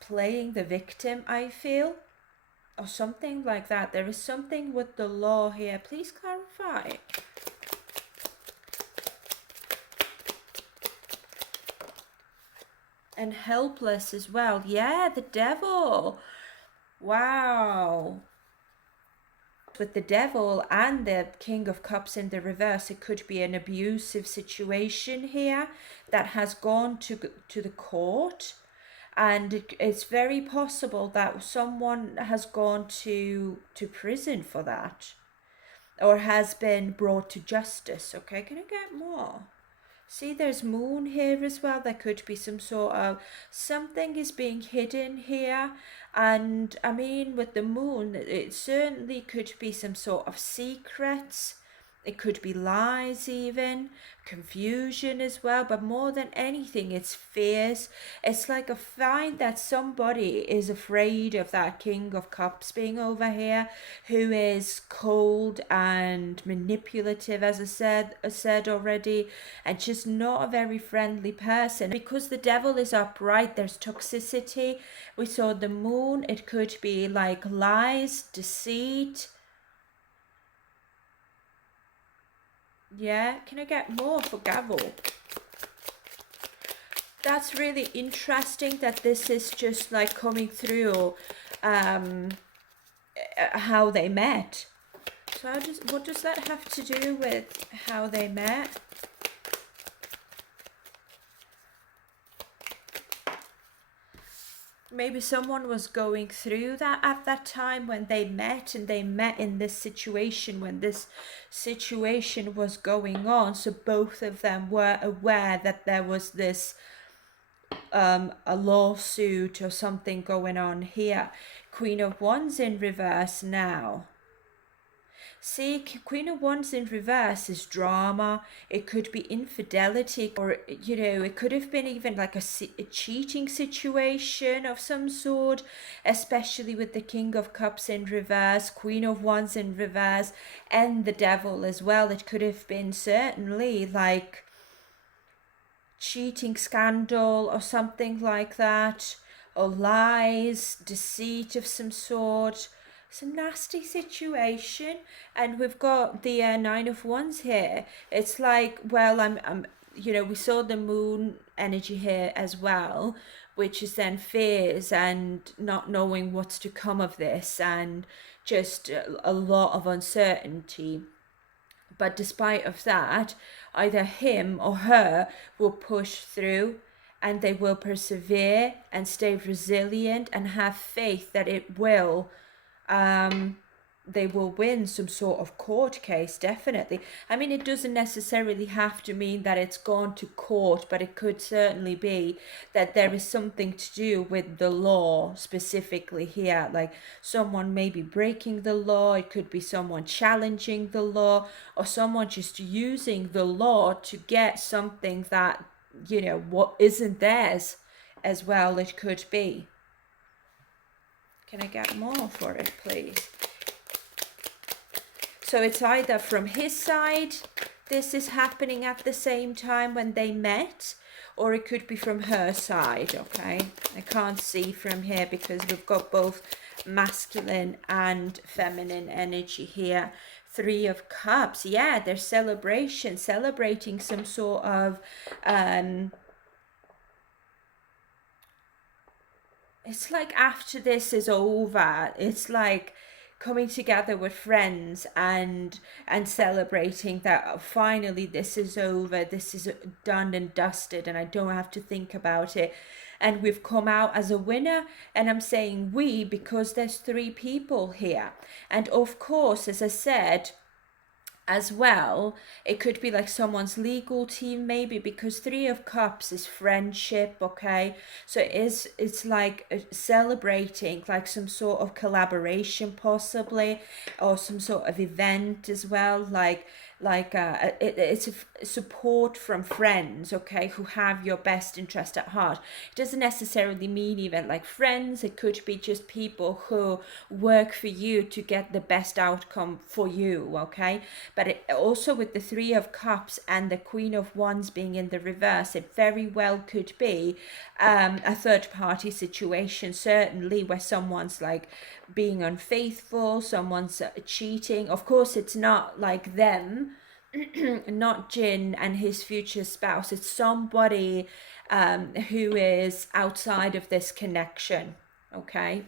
playing the victim, I feel, or something like that. There is something with the law here. Please clarify. And helpless as well. Yeah, the devil. Wow. With the devil and the King of Cups in the reverse, it could be an abusive situation here that has gone to the court. And it's very possible that someone has gone to prison for that, or has been brought to justice. Okay, can I get more? See, there's moon here as well. There could be some sort of, something is being hidden here. And I mean, with the moon, it certainly could be some sort of secrets. It could be lies even, confusion as well, but more than anything, it's fears. It's like I find that somebody is afraid of that King of Cups being over here, who is cold and manipulative, as I said already, and just not a very friendly person. Because the devil is upright, there's toxicity. We saw the moon, it could be like lies, deceit. Yeah, can I get more for gavel? that's really interesting that this is just like coming through how they met. So what does that have to do with how they met? Maybe someone was going through that at that time when they met, and they met in this situation when this situation was going on. So both of them were aware that there was this a lawsuit or something going on here. Queen of Wands in reverse now. See, Queen of Wands in reverse is drama. It could be infidelity, or, you know, it could have been even like a cheating situation of some sort, especially with the King of Cups in reverse, Queen of Wands in reverse, and the Devil as well. It could have been certainly like cheating scandal or something like that, or lies, deceit of some sort. It's a nasty situation. And we've got the Nine of Wands here. It's like, well, I'm you know, we saw the moon energy here as well, which is then fears and not knowing what's to come of this, and just a lot of uncertainty. But despite of that, either him or her will push through, and they will persevere and stay resilient and have faith that it will they will win some sort of court case, definitely. I mean, it doesn't necessarily have to mean that it's gone to court, but it could certainly be that there is something to do with the law specifically here, like someone maybe breaking the law. It could be someone challenging the law, or someone just using the law to get something that, you know, what isn't theirs as well. It could be. Can I get more for it, please? So it's either from his side, this is happening at the same time when they met, or it could be from her side, okay? I can't see from here because we've got both masculine and feminine energy here. Three of Cups, yeah, there's celebrating some sort of it's like after this is over, it's like coming together with friends and celebrating that finally this is over, this is done and dusted, and I don't have to think about it, and we've come out as a winner. And I'm saying we because there's three people here, and of course, as I said as well, it could be like someone's legal team maybe, because Three of Cups is friendship, okay? So it's like celebrating like some sort of collaboration possibly, or some sort of event as well, like it's a support from friends, okay, who have your best interest at heart. It doesn't necessarily mean even like friends. It could be just people who work for you to get the best outcome for you, okay? But it, also with the Three of Cups and the Queen of Wands being in the reverse, it very well could be a third party situation, certainly, where someone's like being unfaithful, someone's cheating. Of course, it's not like them, not Jin and his future spouse. It's somebody who is outside of this connection, okay?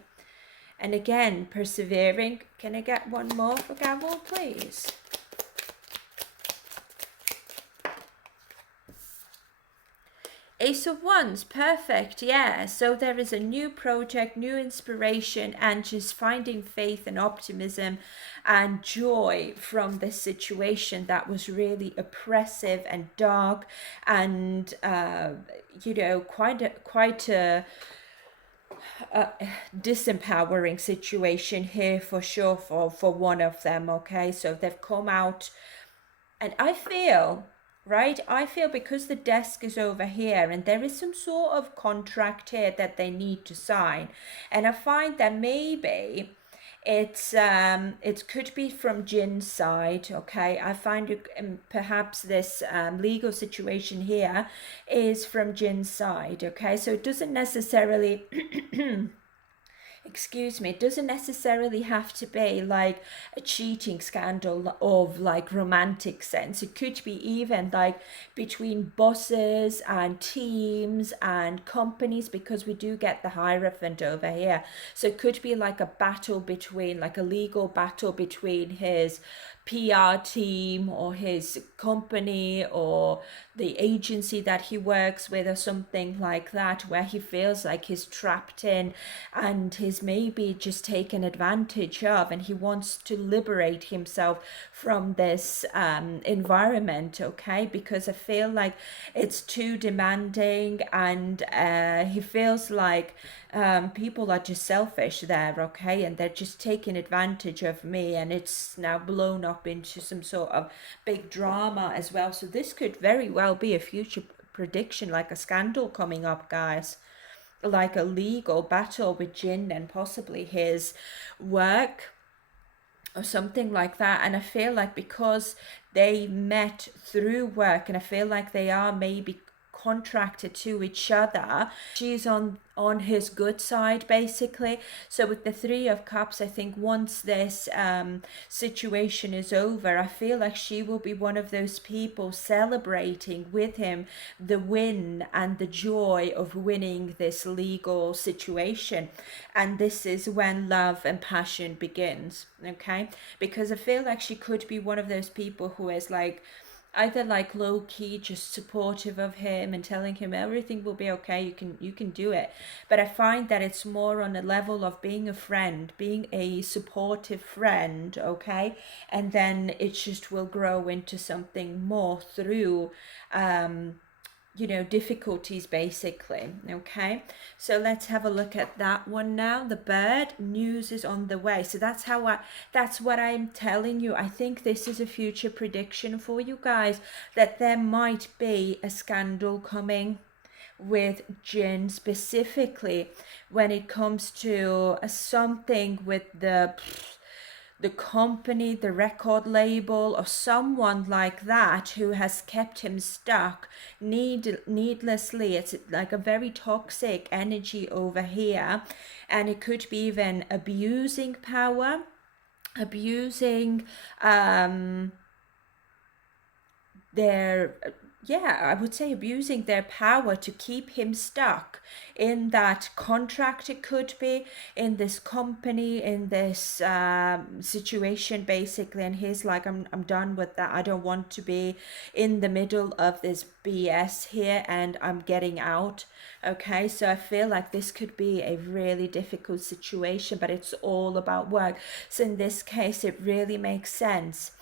And again, persevering. Can I get one more for Gavel, please? Ace of Wands, perfect, yeah. So there is a new project, new inspiration, and just finding faith and optimism and joy from this situation that was really oppressive and dark, and you know, quite a disempowering situation here for sure for one of them, okay? So they've come out, and I feel because the desk is over here and there is some sort of contract here that they need to sign, and I find that maybe it could be from Jin's side, okay? I find perhaps this legal situation here is from Jin's side, okay? So it doesn't necessarily it excuse me, it doesn't necessarily have to be like a cheating scandal of like romantic sense. It could be even like between bosses and teams and companies, because we do get the Hierophant over here. So it could be like a battle between, like a legal battle between his PR team or his company or the agency that he works with, or something like that, where he feels like he's trapped in and he's maybe just taken advantage of, and he wants to liberate himself from this environment, okay? Because I feel like it's too demanding, and he feels like people are just selfish there, okay? And they're just taking advantage of me, and it's now blown up into some sort of big drama as well. So this could very well be a future prediction, like a scandal coming up, guys, like a legal battle with Jin and possibly his work or something like that. And I feel like because they met through work, and I feel like they are maybe contracted to each other, she's on his good side basically. So with the Three of Cups, I think once this situation is over, I feel like she will be one of those people celebrating with him the win and the joy of winning this legal situation. And this is when love and passion begins, okay? Because I feel like she could be one of those people who is like either like low key just supportive of him and telling him everything will be okay, you can do it. But I find that it's more on a level of being a friend, being a supportive friend, okay? And then it just will grow into something more through you know, difficulties basically, okay? So let's have a look at that one now. The bird, news is on the way. So that's that's what I'm telling you. I think this is a future prediction for you guys, that there might be a scandal coming with Jin, specifically when it comes to something with the company, the record label, or someone like that who has kept him stuck needlessly. It's like a very toxic energy over here, and it could be even abusing power, abusing their, yeah, I would say abusing their power to keep him stuck in that contract. It could be in this company, in this situation basically, and he's like, I'm done with that. I don't want to be in the middle of this BS here, and I'm getting out, okay? So I feel like this could be a really difficult situation, but it's all about work. So in this case, it really makes sense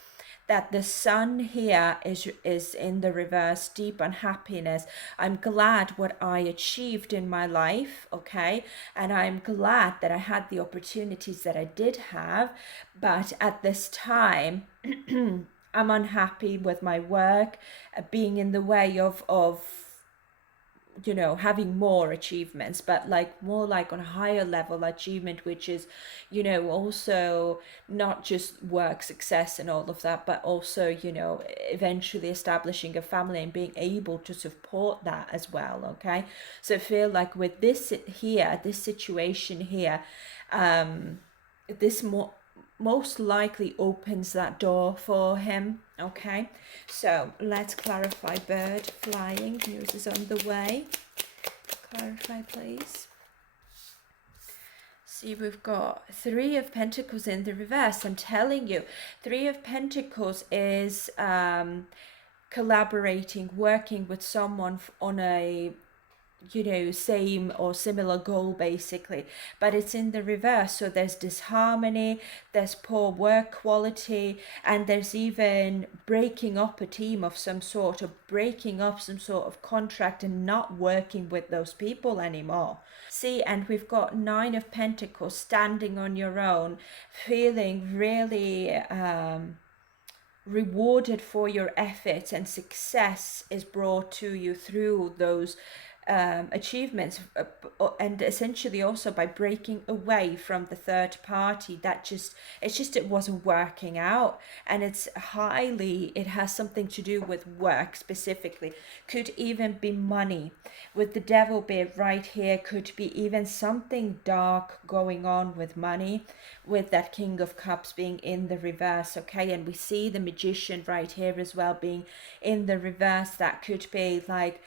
that the sun here is in the reverse, deep unhappiness. I'm glad what I achieved in my life, okay? And I'm glad that I had the opportunities that I did have, but at this time, I'm unhappy with my work being in the way of you know, having more achievements, but like more like on a higher level achievement, which is, you know, also not just work success and all of that, but also, you know, eventually establishing a family and being able to support that as well, okay? So I feel like with this here, this situation here, this most likely opens that door for him, okay? So let's clarify. Bird, flying, news is on the way. Clarify, please. See, we've got Three of Pentacles in the reverse. I'm telling you, Three of Pentacles is collaborating, working with someone on a, you know, same or similar goal basically, but it's in the reverse. So there's disharmony, there's poor work quality, and there's even breaking up a team of some sort, or breaking up some sort of contract and not working with those people anymore. See, and we've got Nine of Pentacles, standing on your own, feeling really rewarded for your efforts, and success is brought to you through those achievements, and essentially also by breaking away from the third party that it wasn't working out. And it has something to do with work specifically, could even be money. With the devil being right here, could be even something dark going on with money, with that King of Cups being in the reverse. Okay, and we see the Magician right here as well being in the reverse. That could be like,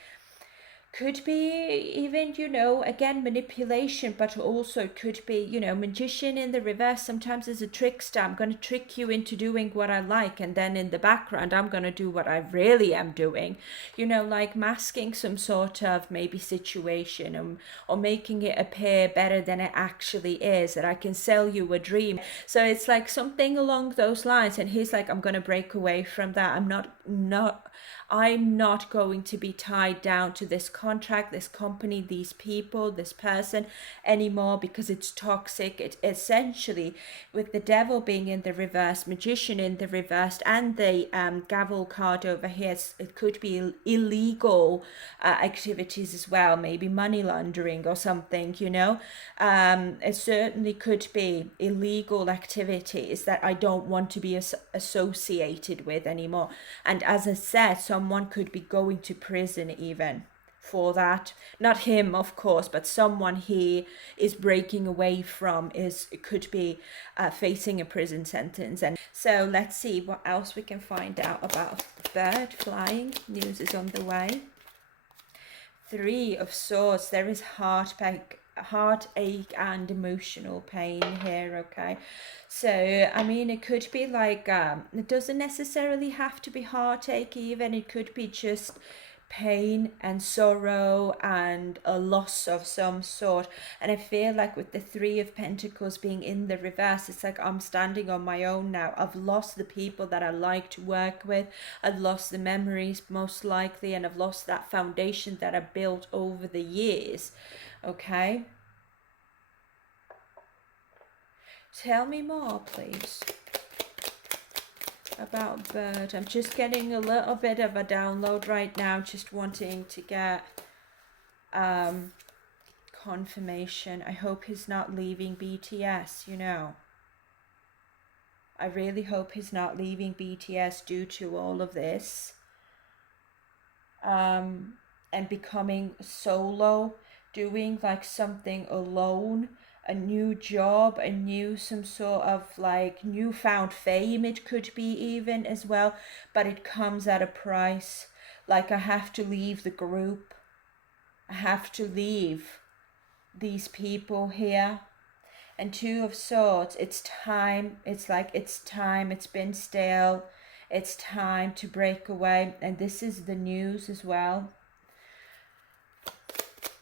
could be even, you know, again, manipulation, but also could be, you know, Magician in the reverse sometimes is a trickster. I'm going to trick you into doing what I like, and then in the background I'm going to do what I really am doing, you know, like masking some sort of maybe situation, or making it appear better than it actually is, that I can sell you a dream. So it's like something along those lines, and he's like, I'm going to break away from that. I'm not going to be tied down to this contract, this company, these people, this person anymore, because it's toxic. It essentially, with the devil being in the reverse, Magician in the reverse, and the gavel card over here, it could be illegal activities as well, maybe money laundering or something, you know. It certainly could be illegal activities that I don't want to be associated with anymore. And as I said, someone could be going to prison even for that. Not him, of course, but someone he is breaking away from could be facing a prison sentence. And so let's see what else we can find out about the bird flying. News is on the way. 3 of Swords. There is heartache and emotional pain here. Okay, so I mean, it could be like it doesn't necessarily have to be heartache even. It could be just pain and sorrow and a loss of some sort. And I feel like with the 3 of Pentacles being in the reverse, it's like I'm standing on my own now. I've lost the people that I like to work with. I've lost the memories most likely, and I've lost that foundation that I built over the years. Okay, tell me more please about bird. I'm just getting a little bit of a download right now, just wanting to get confirmation. I hope he's not leaving BTS, you know. I really hope he's not leaving BTS due to all of this, and becoming solo, doing like something alone, a new job, some sort of like newfound fame. It could be even as well, but it comes at a price. Like I have to leave the group, I have to leave these people here. And 2 of Swords, it's time. It's like it's time. It's been stale. It's time to break away. And this is the news as well.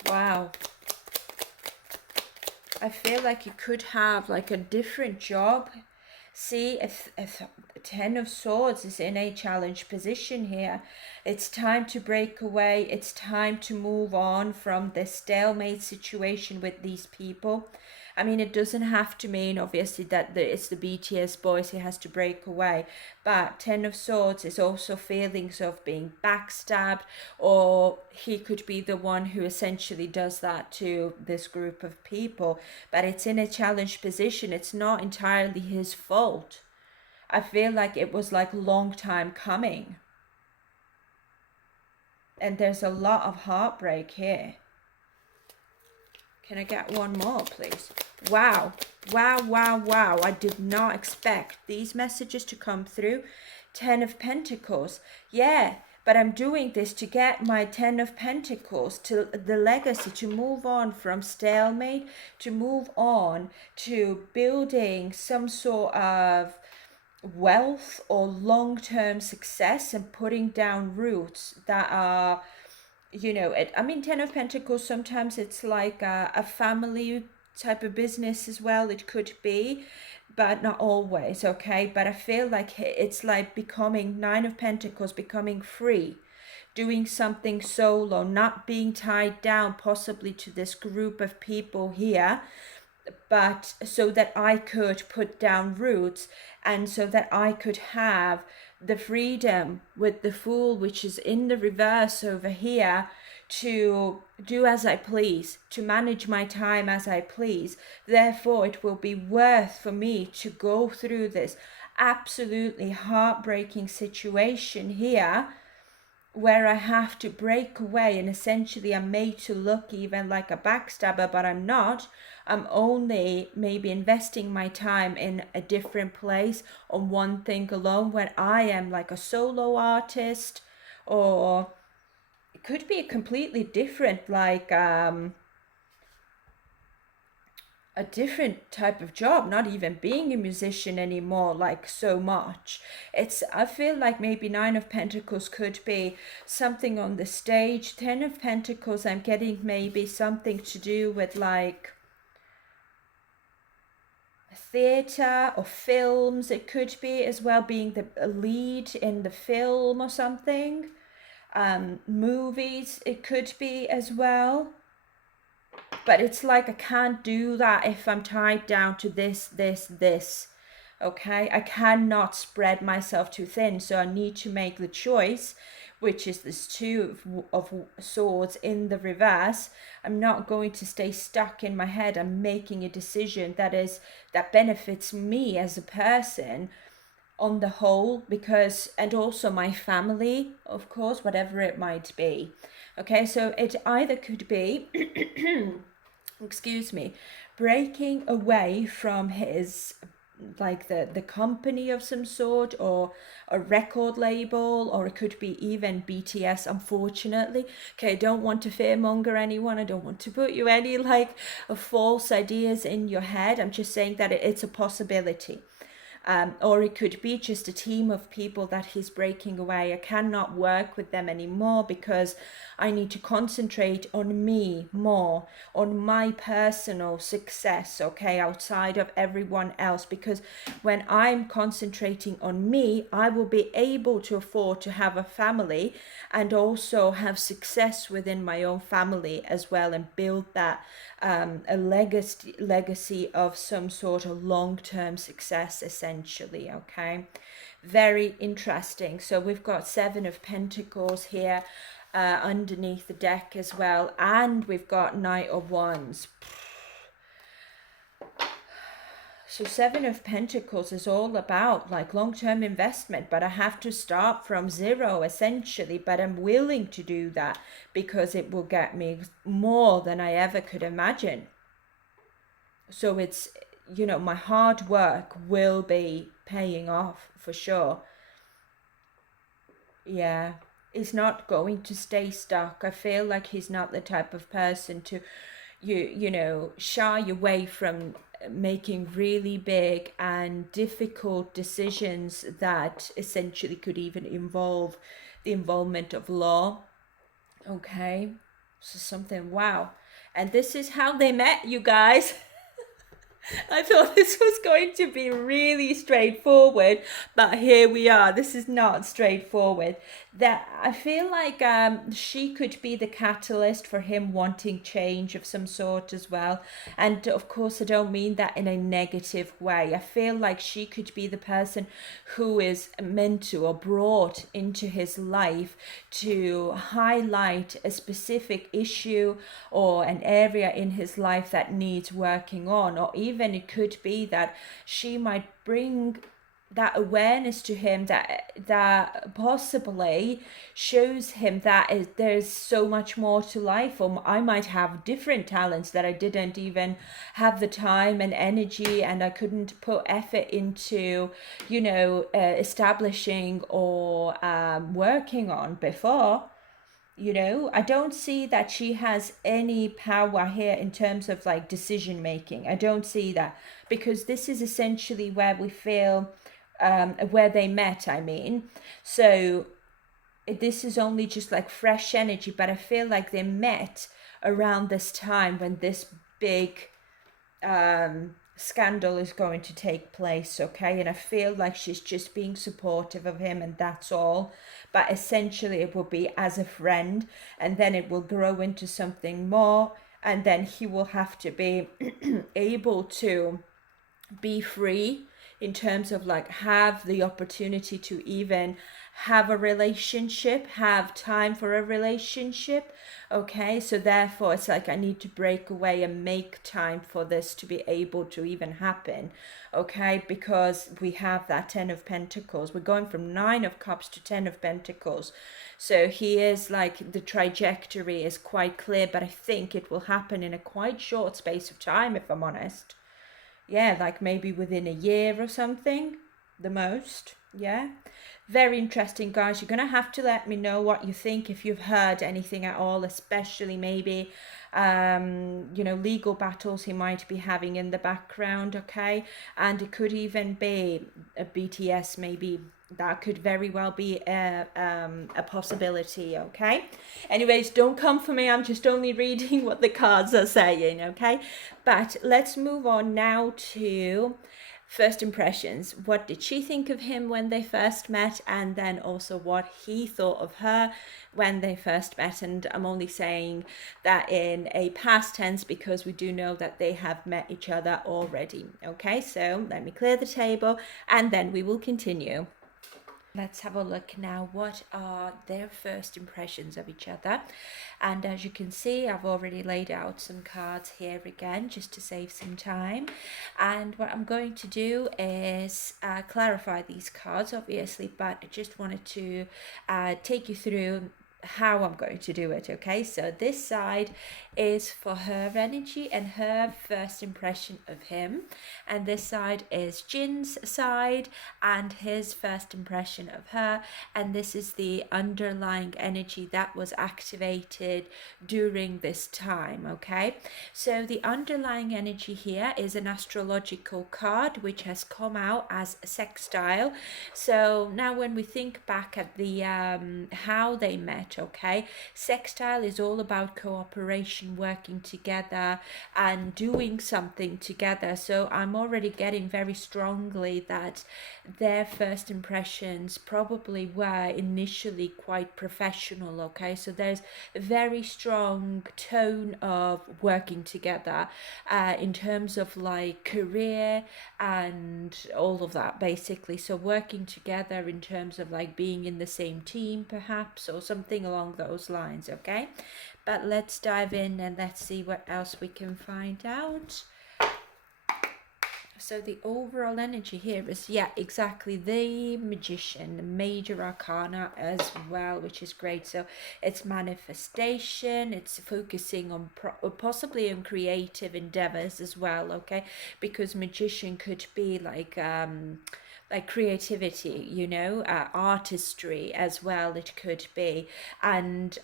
Wow. I feel like you could have like a different job. See, if 10 of Swords is in a challenge position here, it's time to break away. It's time to move on from this stalemate situation with these people. I mean, it doesn't have to mean obviously that it's the BTS boys he has to break away, but 10 of Swords is also feelings of being backstabbed, or he could be the one who essentially does that to this group of people. But it's in a challenged position. It's not entirely his fault. I feel like it was like long time coming. And there's a lot of heartbreak here. Can I get one more, please? Wow. Wow, wow, wow. I did not expect these messages to come through. 10 of Pentacles. Yeah, but I'm doing this to get my 10 of Pentacles, to the legacy, to move on from stalemate, to move on to building some sort of wealth or long-term success, and putting down roots that are, you know, I mean, 10 of Pentacles, sometimes it's like a family type of business as well. It could be, but not always. Okay, but I feel like it's like becoming 9 of Pentacles, becoming free, doing something solo, not being tied down possibly to this group of people here, but so that I could put down roots, and so that I could have the freedom with the Fool, which is in the reverse over here, to do as I please, to manage my time as I please. Therefore, it will be worth for me to go through this absolutely heartbreaking situation here, where I have to break away, and essentially I'm made to look even like a backstabber, but I'm not. I'm only maybe investing my time in a different place on one thing alone, when I am like a solo artist, or it could be a completely different, like a different type of job, not even being a musician anymore, like so much. I feel like maybe Nine of Pentacles could be something on the stage. Ten of Pentacles, I'm getting maybe something to do with like theatre or films. It could be as well, being the lead in the film or something. Movies, it could be as well. But it's like I can't do that if I'm tied down to this. Okay, I cannot spread myself too thin, so I need to make the choice, which is this Two of Swords in the reverse. I'm not going to stay stuck in my head. I'm making a decision that benefits me as a person on the whole, because, and also my family, of course, whatever it might be. Okay, so it either could be excuse me, breaking away from his, like the company of some sort, or a record label, or it could be even BTS, unfortunately. Okay, I don't want to fearmonger anyone. I don't want to put you any like false ideas in your head. I'm just saying that it's a possibility. Or it could be just a team of people that he's breaking away. I cannot work with them anymore because I need to concentrate on me more, on my personal success, okay, outside of everyone else. Because when I'm concentrating on me, I will be able to afford to have a family and also have success within my own family as well, and build that a legacy of some sort of long-term success, essentially. Okay, very interesting. So we've got Seven of Pentacles here underneath the deck as well, and we've got Knight of Wands. So Seven of Pentacles is all about like long-term investment, but I have to start from zero essentially, but I'm willing to do that because it will get me more than I ever could imagine. So it's, you know, my hard work will be paying off for sure. Yeah, he's not going to stay stuck. I feel like he's not the type of person to, you know, shy away from making really big and difficult decisions that essentially could even involve the involvement of law. Okay, so something, wow. And this is how they met, you guys. I thought this was going to be really straightforward, but here we are. This is not straightforward. That I feel like she could be the catalyst for him wanting change of some sort as well. And of course, I don't mean that in a negative way. I feel like she could be the person who is meant to, or brought into his life to highlight a specific issue or an area in his life that needs working on. Or even it could be that she might bring that awareness to him that possibly shows him that there's so much more to life, or I might have different talents that I didn't even have the time and energy, and I couldn't put effort into, you know, establishing or working on before. You know, I don't see that she has any power here in terms of like decision making. I don't see that, because this is essentially where we feel where they met, I mean. So this is only just like fresh energy, but I feel like they met around this time when this big scandal is going to take place, okay? And I feel like she's just being supportive of him, and that's all. But essentially it will be as a friend, and then it will grow into something more, and then he will have to be able to be free in terms of like have the opportunity to even have a relationship, have time for a relationship. Okay, so therefore it's like I need to break away and make time for this to be able to even happen. Okay, because we have that 10 of Pentacles. We're going from 9 of Cups to 10 of Pentacles. So he is like, the trajectory is quite clear, but I think it will happen in a quite short space of time, if I'm honest. Yeah, like maybe within a year or something, the most. Yeah, very interesting, guys. You're gonna have to let me know what you think, if you've heard anything at all, especially maybe you know, legal battles he might be having in the background. Okay, and it could even be a BTS, maybe. That could very well be a possibility. Okay, anyways, don't come for me, I'm just only reading what the cards are saying. Okay, but let's move on now to first impressions. What did she think of him when they first met, and then also what he thought of her when they first met. And I'm only saying that in a past tense because we do know that they have met each other already. Okay, so let me clear the table and then we will continue. Let's have a look now. What are their first impressions of each other? And as you can see, I've already laid out some cards here again just to save some time. And what I'm going to do is clarify these cards, obviously, but I just wanted to take you through how I'm going to do it. Okay, so this side is for her energy and her first impression of him, and this side is Jin's side and his first impression of her, and this is the underlying energy that was activated during this time. Okay, so the underlying energy here is an astrological card which has come out as a sextile. So now when we think back at the how they met, okay, sextile is all about cooperation, working together and doing something together. So I'm already getting very strongly that their first impressions probably were initially quite professional. Okay, so there's a very strong tone of working together in terms of like career and all of that basically. So working together in terms of like being in the same team perhaps, or something along those lines. Okay, but let's dive in and let's see what else we can find out. So the overall energy here is, yeah, exactly, the Magician, the major arcana as well, which is great. So it's manifestation, it's focusing on possibly on creative endeavors as well. Okay, because Magician could be like creativity, you know, artistry as well, it could be, and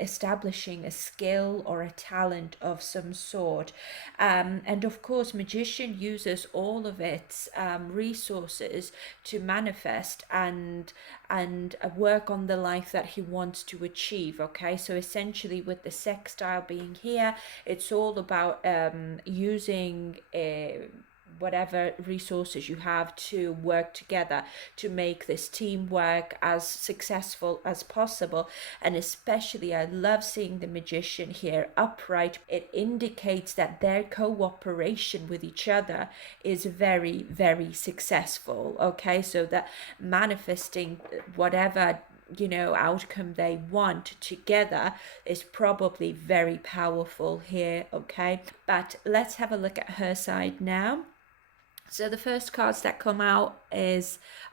establishing a skill or a talent of some sort. And of course, Magician uses all of its resources to manifest and work on the life that he wants to achieve. Okay, so essentially with the sextile being here, it's all about using whatever resources you have to work together to make this teamwork as successful as possible. And especially I love seeing the Magician here upright. It indicates that their cooperation with each other is very, very successful. Okay, so that manifesting whatever, you know, outcome they want together is probably very powerful here. Okay, but let's have a look at her side now. So the first cards that come out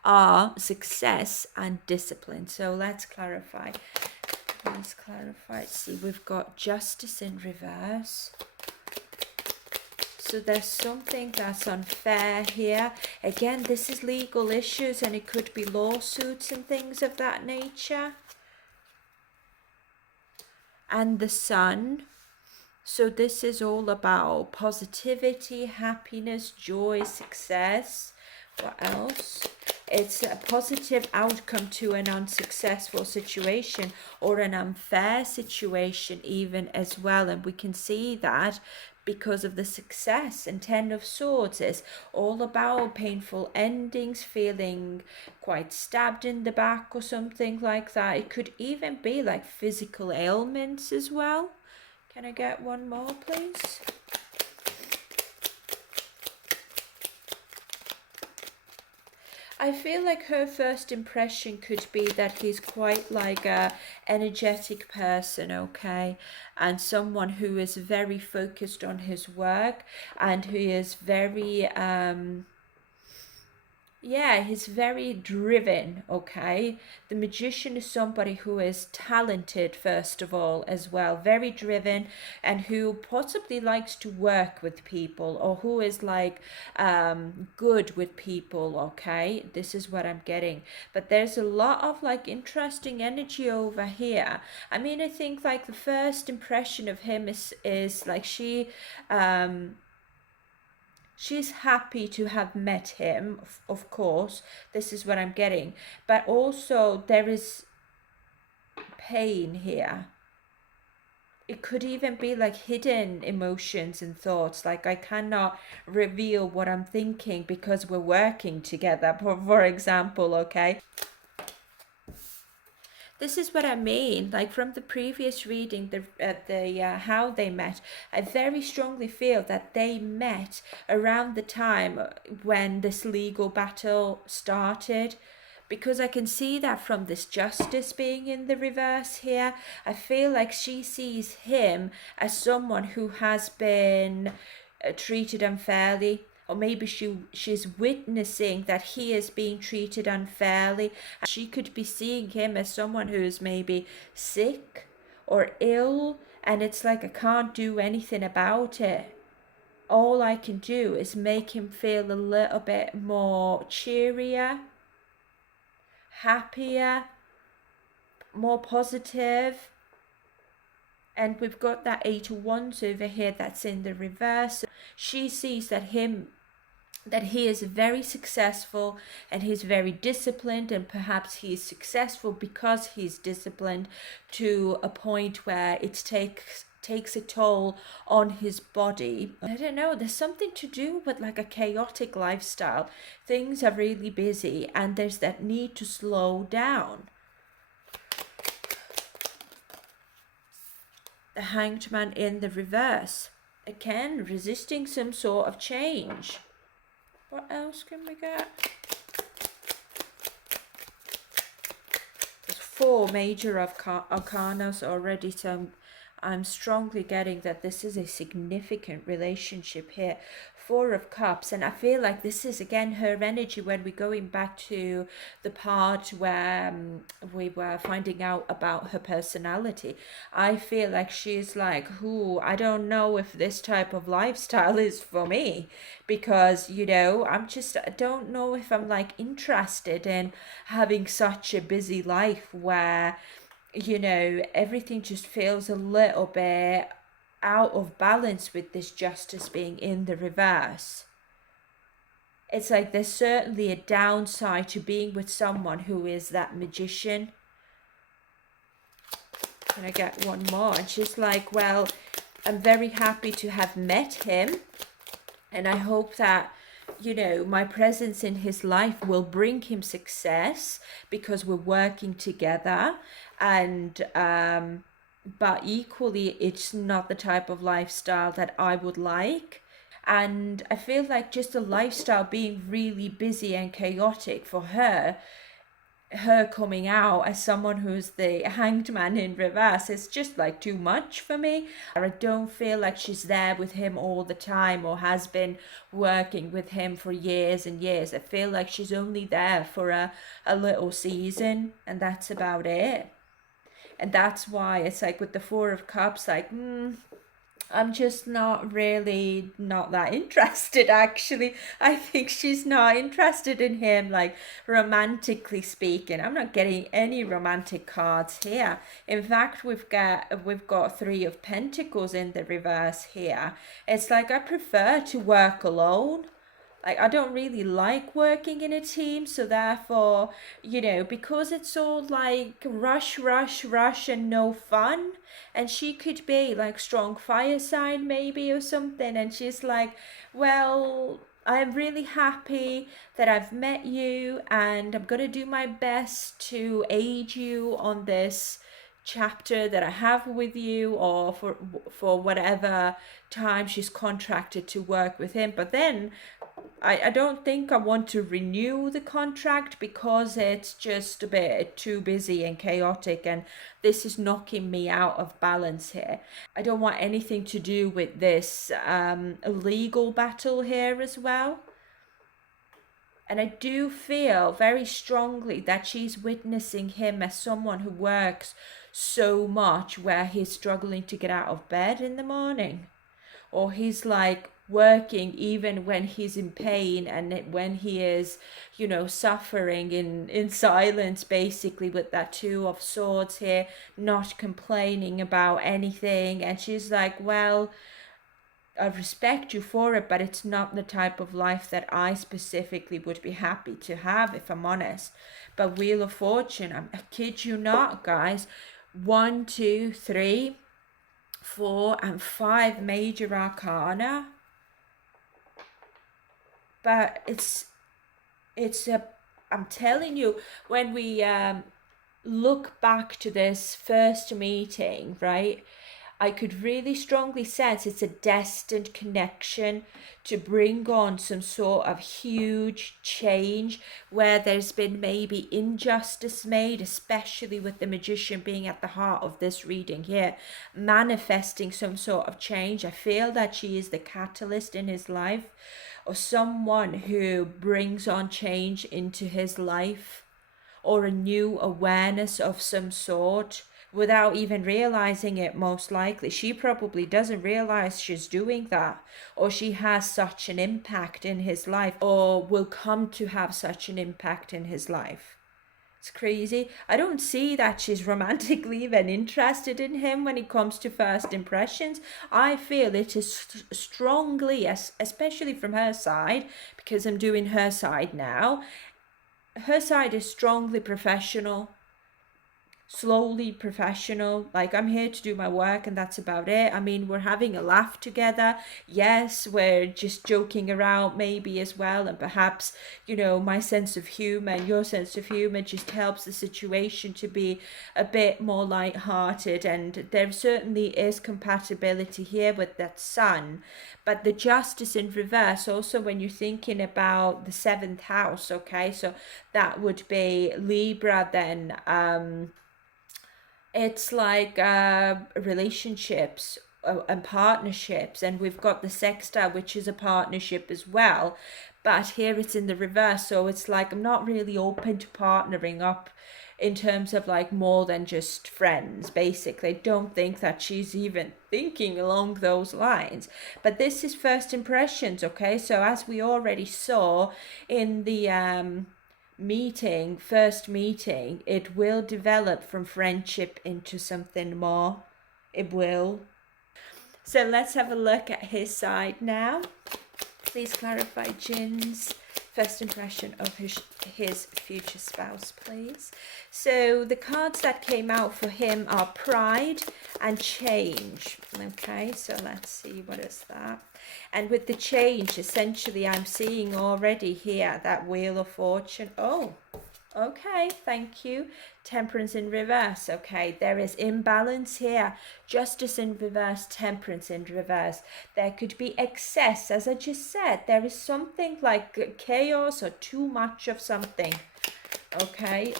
are success and discipline. So let's clarify. See, we've got justice in reverse. So there's something that's unfair here. Again, this is legal issues and it could be lawsuits and things of that nature. And the Sun. So this is all about positivity, happiness, joy, success. What else? It's a positive outcome to an unsuccessful situation or an unfair situation even as well. And we can see that because of the success. And 10 of Swords is all about painful endings, feeling quite stabbed in the back or something like that. It could even be like physical ailments as well. Can I get one more, please? I feel like her first impression could be that he's quite like a energetic person, okay, and someone who is very focused on his work, and who is very yeah, he's very driven, okay? The magician is somebody who is talented, first of all, as well, very driven, and who possibly likes to work with people, or who is like good with people, okay? This is what I'm getting. But there's a lot of like interesting energy over here. I mean, I think like the first impression of him is like she's happy to have met him, of course. This is what I'm getting. But also there is pain here. It could even be like hidden emotions and thoughts. Like I cannot reveal what I'm thinking because we're working together, for example, okay? This is what I mean, like from the previous reading, the how they met. I very strongly feel that they met around the time when this legal battle started, because I can see that from this justice being in the reverse here. I feel like she sees him as someone who has been treated unfairly, or maybe she's witnessing that he is being treated unfairly. She could be seeing him as someone who's maybe sick or ill, and it's like, I can't do anything about it. All I can do is make him feel a little bit more cheerier, happier, more positive. And we've got that 8 of Wands over here that's in the reverse. She sees that he is very successful, and he's very disciplined, and perhaps he's successful because he's disciplined to a point where it takes a toll on his body. I don't know, there's something to do with like a chaotic lifestyle. Things are really busy, and there's that need to slow down. The Hanged Man in the reverse, again resisting some sort of change. What else can we get? There's 4 major arcanas already, so I'm strongly getting that this is a significant relationship here. 4 of Cups, and I feel like this is again her energy when we're going back to the part where we were finding out about her personality. I feel like she's like, I don't know if this type of lifestyle is for me, because I don't know if I'm like interested in having such a busy life where everything just feels a little bit out of balance with this justice being in the reverse. It's like there's certainly a downside to being with someone who is that magician. Can I get one more? And she's like, well, I'm very happy to have met him, and I hope that my presence in his life will bring him success because we're working together. And but equally, it's not the type of lifestyle that I would like. And I feel like just a lifestyle being really busy and chaotic for her coming out as someone who's the Hanged Man in reverse is just like too much for me. I don't feel like she's there with him all the time, or has been working with him for years and years. I feel like she's only there for a little season, and that's about it. And that's why it's like with the 4 of Cups, like, I'm just not that interested, actually. I think she's not interested in him, like, romantically speaking. I'm not getting any romantic cards here. In fact, we've got 3 of Pentacles in the reverse here. It's like, I prefer to work alone. Like, I don't really like working in a team, so therefore, because it's all like rush, rush, rush and no fun. And she could be like strong fire sign maybe or something, and she's like, well, I'm really happy that I've met you, and I'm going to do my best to aid you on this chapter that I have with you, or for whatever time she's contracted to work with him. But then I don't think I want to renew the contract because it's just a bit too busy and chaotic, and this is knocking me out of balance here. I don't want anything to do with this legal battle here as well. And I do feel very strongly that she's witnessing him as someone who works so much where he's struggling to get out of bed in the morning, or he's like working even when he's in pain, and when he is, you know, suffering in silence, basically, with that Two of Swords here, not complaining about anything. And she's like, well, I respect you for it, but it's not the type of life that I specifically would be happy to have, if I'm honest. But Wheel of Fortune, I kid you not, guys, 1, 2, 3, 4 and 5 major arcana. But it's I'm telling you, when we look back to this first meeting, right, I could really strongly sense it's a destined connection to bring on some sort of huge change where there's been maybe injustice made, especially with the Magician being at the heart of this reading here, manifesting some sort of change. I feel that she is the catalyst in his life, or someone who brings on change into his life, or a new awareness of some sort, without even realizing it. Most likely she probably doesn't realize she's doing that, or she has such an impact in his life, or will come to have such an impact in his life. It's crazy. I don't see that she's romantically even interested in him when it comes to first impressions. I feel it is strongly, especially from her side, because I'm doing her side now, her side is strongly professional, slowly professional. Like, I'm here to do my work and that's about it. I mean, we're having a laugh together. Yes, we're just joking around maybe as well, and perhaps, you know, my sense of humor and your sense of humor just helps the situation to be a bit more light-hearted. And there certainly is compatibility here with that Sun. But the Justice in reverse, also when you're thinking about the 7th house, okay, so that would be Libra then. It's like relationships and partnerships, and we've got the Sextile, which is a partnership as well, but here it's in the reverse. So it's like, I'm not really open to partnering up in terms of like more than just friends, basically. Don't think that she's even thinking along those lines, but this is first impressions, okay? So as we already saw in the first meeting, it will develop from friendship into something more. It will. So let's have a look at his side now. Please clarify Jin's first impression of his future spouse, please. So the cards that came out for him are Pride and Change. Okay, so let's see, what is that? And with the change, essentially, I'm seeing already here that Wheel of Fortune. Oh, okay, thank you. Temperance in reverse. Okay, there is imbalance here. Justice in reverse, Temperance in reverse. There could be excess, as I just said. There is something like chaos or too much of something. Okay.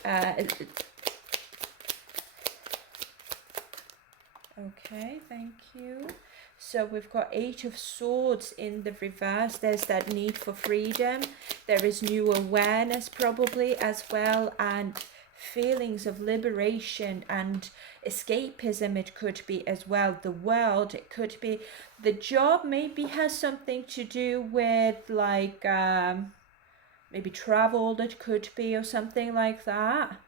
Okay, thank you. So we've got 8 of Swords in the reverse. There's that need for freedom. There is new awareness probably as well, and feelings of liberation and escapism it could be as well. The world, it could be. The job maybe has something to do with like maybe travel, that could be, or something like that.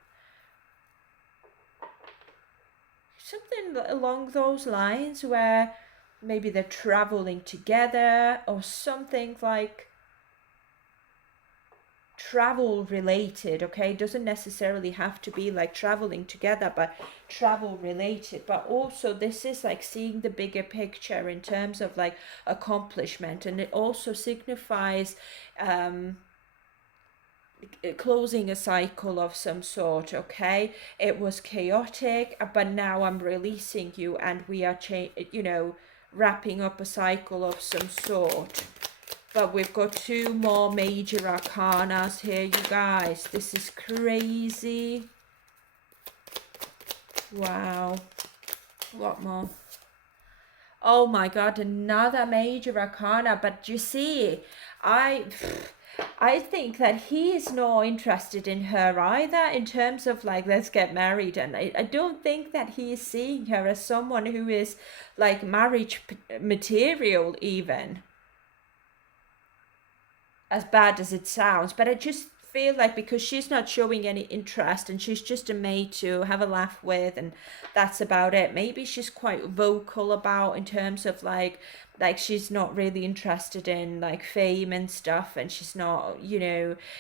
Something along those lines where maybe they're traveling together, or something like travel related. Okay, doesn't necessarily have to be like traveling together, but travel related. But also this is like seeing the bigger picture in terms of like accomplishment, and it also signifies closing a cycle of some sort, okay? It was chaotic, but now I'm releasing you, and we are wrapping up a cycle of some sort. But we've got two more major arcanas here, you guys. This is crazy. Wow. What more? Oh my god, another major arcana. But you see, I think that he is not interested in her either, in terms of like, let's get married. And I don't think that he is seeing her as someone who is like marriage material, even. As bad as it sounds, but I just feel like because she's not showing any interest and she's just a maid to have a laugh with, and that's about it. Maybe she's quite vocal about, in terms of like she's not really interested in like fame and stuff, and she's not,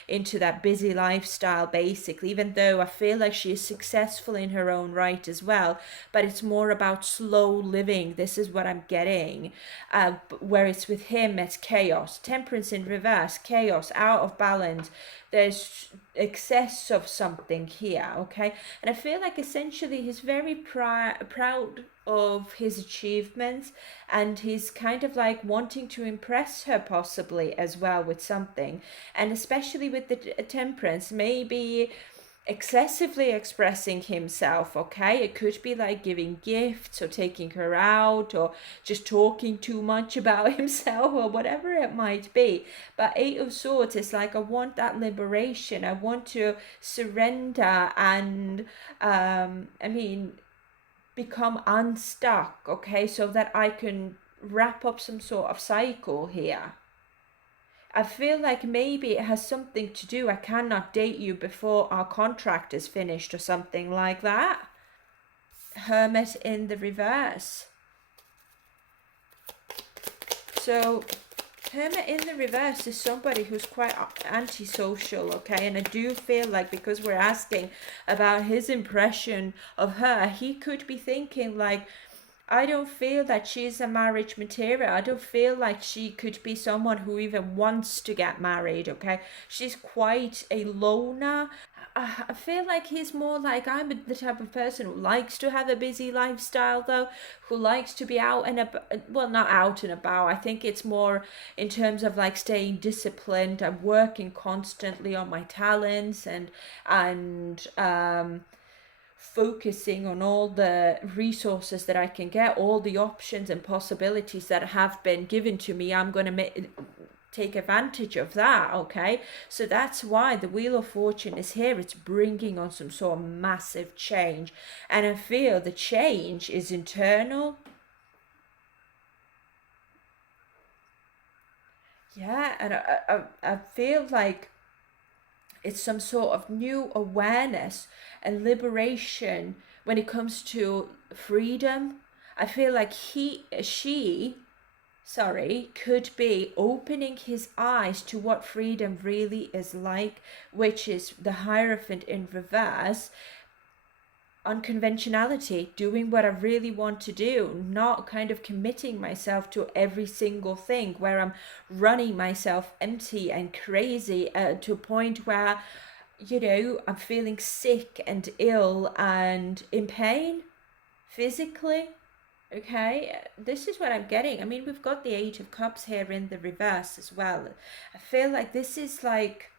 into that busy lifestyle basically, even though I feel like she is successful in her own right as well. But it's more about slow living. This is what I'm getting. Whereas with him, it's chaos, temperance in reverse, chaos, out of balance. There's excess of something here, okay? And I feel like essentially he's very proud of his achievements, and he's kind of like wanting to impress her possibly as well with something. And especially with the temperance, maybe excessively expressing himself, okay? It could be like giving gifts or taking her out or just talking too much about himself or whatever it might be. But Eight of Swords is like, I want that liberation. I want to surrender and become unstuck, okay? So that I can wrap up some sort of cycle here. I feel like maybe it has something to do, I cannot date you before our contract is finished or something like that. Hermit in the reverse. So Hermit in the reverse is somebody who's quite antisocial, okay? And I do feel like, because we're asking about his impression of her, he could be thinking like, I don't feel that she's a marriage material. I don't feel like she could be someone who even wants to get married, okay? She's quite a loner. I feel like he's more like, I'm the type of person who likes to have a busy lifestyle, though, who likes to be out and about. Well, not out and about. I think it's more in terms of like staying disciplined. I'm working constantly on my talents and focusing on all the resources that I can get, all the options and possibilities that have been given to me. I'm going to take advantage of that, okay? So that's why the Wheel of Fortune is here. It's bringing on some sort of massive change, and I feel the change is internal. Yeah, and I feel like it's some sort of new awareness and liberation when it comes to freedom. I feel like she could be opening his eyes to what freedom really is like, which is the Hierophant in reverse. Unconventionality, doing what I really want to do, not kind of committing myself to every single thing where I'm running myself empty and crazy to a point where, I'm feeling sick and ill and in pain physically. Okay, this is what I'm getting. I mean, we've got the Eight of Cups here in the reverse as well. I feel like this is like,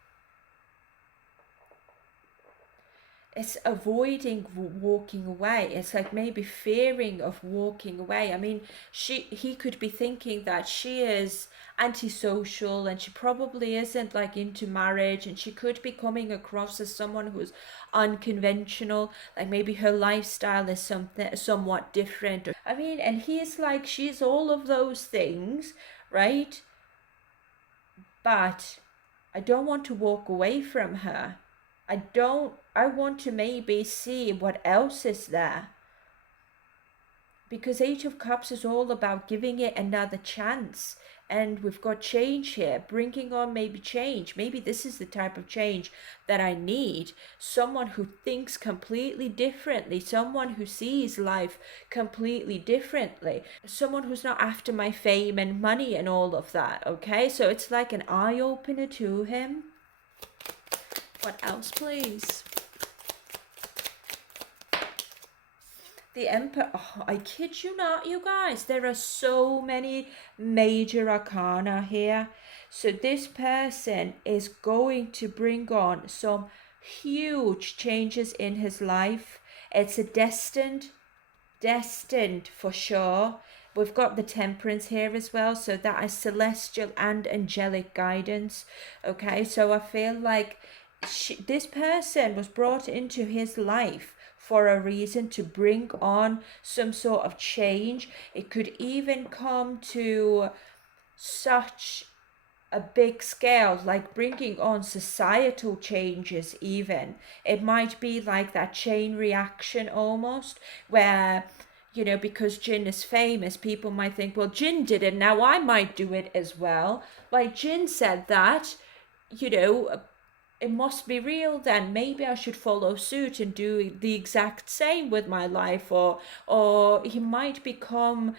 it's avoiding walking away. It's like maybe fearing of walking away. I mean, he could be thinking that she is antisocial and she probably isn't like into marriage, and she could be coming across as someone who's unconventional, like maybe her lifestyle is somewhat different. I mean, and he's like, she's all of those things, right? But I don't want to walk away from her. I want to maybe see what else is there. Because Eight of Cups is all about giving it another chance. And we've got change here, bringing on maybe change. Maybe this is the type of change that I need. Someone who thinks completely differently. Someone who sees life completely differently. Someone who's not after my fame and money and all of that, okay? So it's like an eye-opener to him. What else, please? The Emperor. Oh, I kid you not, you guys. There are so many major arcana here. So this person is going to bring on some huge changes in his life. It's a destined for sure. We've got the Temperance here as well, so that is celestial and angelic guidance. Okay, so I feel like this person was brought into his life for a reason, to bring on some sort of change. It could even come to such a big scale, like bringing on societal changes. Even it might be like that chain reaction almost, where, you know, because Jin is famous, people might think, well, Jin did it, now I might do it as well. Like Jin said that, you know, it must be real then, maybe I should follow suit and do the exact same with my life. Or he might become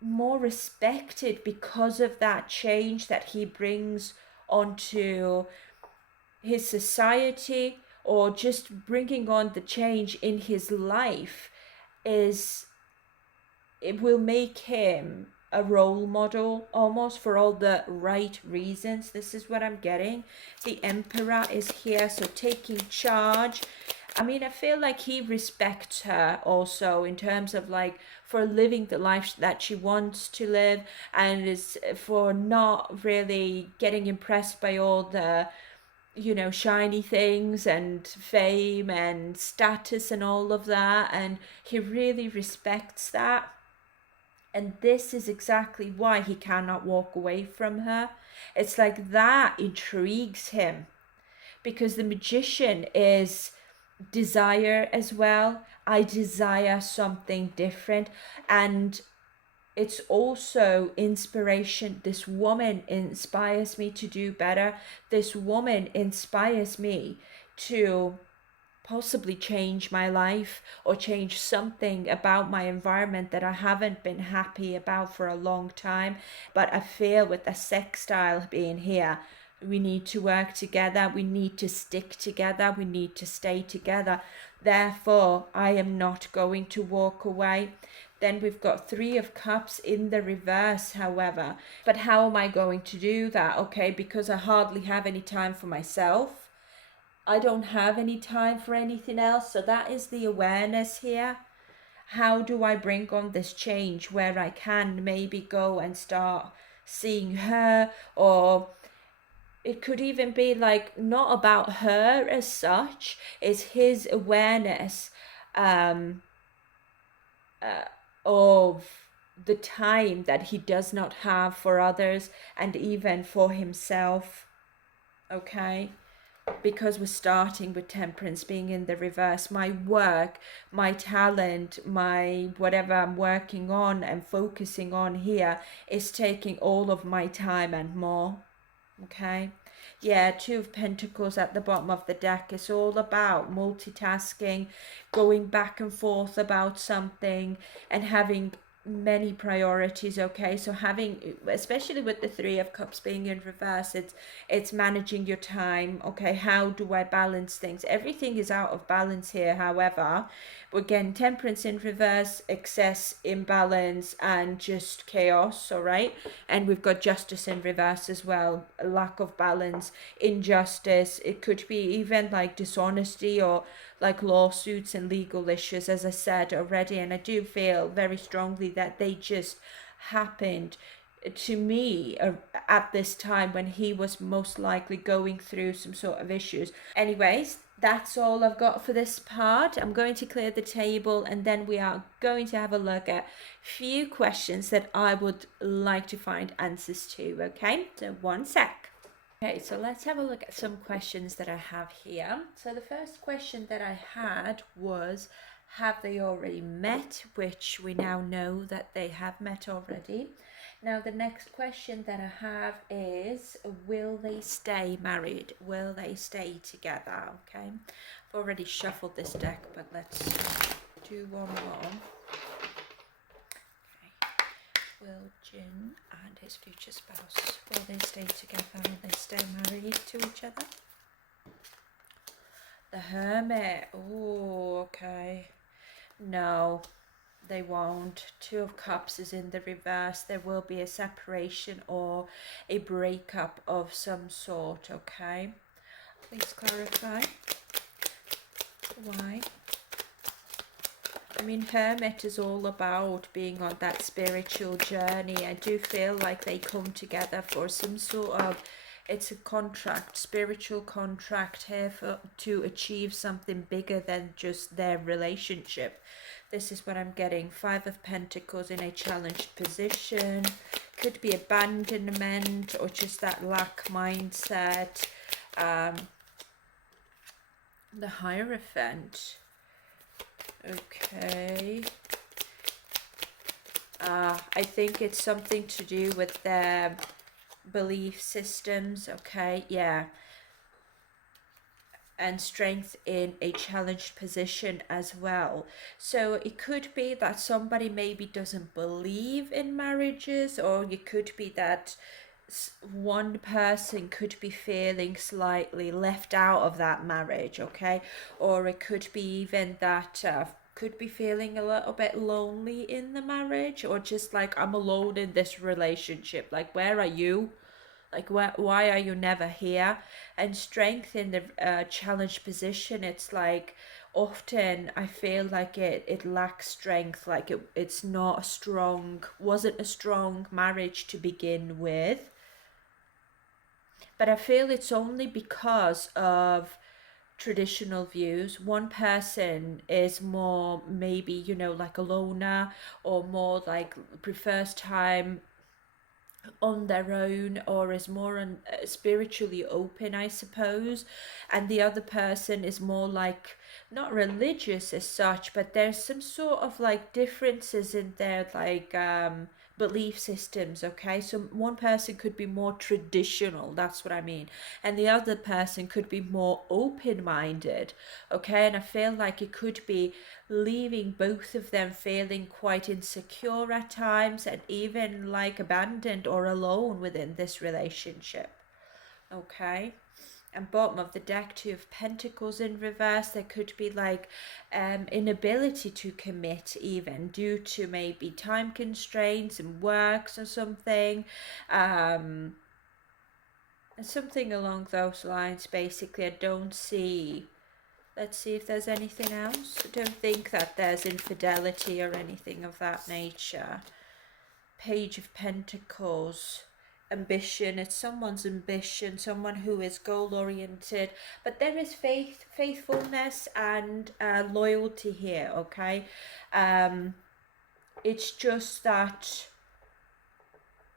more respected because of that change that he brings onto his society, or just bringing on the change in his life. It will make him a role model almost for all the right reasons. This is what I'm getting. The Emperor is here, so taking charge. I mean, I feel like he respects her also in terms of like for living the life that she wants to live, and is for not really getting impressed by all the, you know, shiny things and fame and status and all of that. And he really respects that. And this is exactly why he cannot walk away from her. It's like that intrigues him, because the Magician is desire as well. I desire something different. And it's also inspiration. This woman inspires me to do better. This woman inspires me to possibly change my life, or change something about my environment that I haven't been happy about for a long time. But I feel with the sextile being here, we need to work together, we need to stick together, we need to stay together. Therefore, I am not going to walk away. Then we've got Three of Cups in the reverse, however. But how am I going to do that? Okay, because I hardly have any time for myself. I don't have any time for anything else. So that is the awareness here. How do I bring on this change where I can maybe go and start seeing her? Or it could even be like not about her as such, it's his awareness of the time that he does not have for others and even for himself. Okay, because we're starting with Temperance being in the reverse. My work, my talent, my whatever I'm working on and focusing on here is taking all of my time and more. Okay, yeah, Two of Pentacles at the bottom of the deck. It's all about multitasking, going back and forth about something and having many priorities. Okay, so having, especially with the Three of Cups being in reverse, it's managing your time. Okay, how do I balance things? Everything is out of balance here. However, again, Temperance in reverse, excess, imbalance, and just chaos. All right, and we've got Justice in reverse as well, a lack of balance, injustice. It could be even like dishonesty or like lawsuits and legal issues, as I said already. And I do feel very strongly that they just happened to me at this time when he was most likely going through some sort of issues. Anyways, that's all I've got for this part. I'm going to clear the table, and then we are going to have a look at a few questions that I would like to find answers to. Okay, so one sec. Okay, so let's have a look at some questions that I have here. So the first question that I had was, have they already met? Which we now know that they have met already. Now the next question that I have is, will they stay married? Will they stay together? Okay, I've already shuffled this deck, but let's do one more. Will Jin and his future spouse, will they stay together? Will they stay married to each other? The Hermit. Oh, okay. No, they won't. Two of Cups is in the reverse. There will be a separation or a breakup of some sort, okay? Please clarify. Why? I mean, Hermit is all about being on that spiritual journey. I do feel like they come together for some sort of, it's a contract, spiritual contract here to achieve something bigger than just their relationship. This is what I'm getting. Five of Pentacles in a challenged position. Could be abandonment or just that lack mindset. The Hierophant. Okay. I think it's something to do with their belief systems. Okay, yeah. And strength in a challenged position as well. So it could be that somebody maybe doesn't believe in marriages, or it could be that one person could be feeling slightly left out of that marriage, okay? Or it could be even that could be feeling a little bit lonely in the marriage, or just like, I'm alone in this relationship, like, where are you? Like, why are you never here? And strength in the challenged position, it's like often I feel like it lacks strength, like it's not a strong, wasn't a strong marriage to begin with. But I feel it's only because of traditional views. One person is more maybe, you know, like a loner, or more like prefers time on their own, or is more spiritually open, I suppose. And the other person is more like not religious as such, but there's some sort of like differences in their like belief systems, okay? So one person could be more traditional, that's what I mean, and the other person could be more open-minded, okay? And I feel like it could be leaving both of them feeling quite insecure at times, and even like abandoned or alone within this relationship, okay? And bottom of the deck, Two of Pentacles in reverse. There could be like inability to commit, even due to maybe time constraints and works or something, and something along those lines. Basically, I don't see, let's see if there's anything else. I don't think that there's infidelity or anything of that nature. Page of Pentacles. Ambition, it's someone's ambition, someone who is goal oriented, but there is faithfulness and loyalty here, okay? It's just that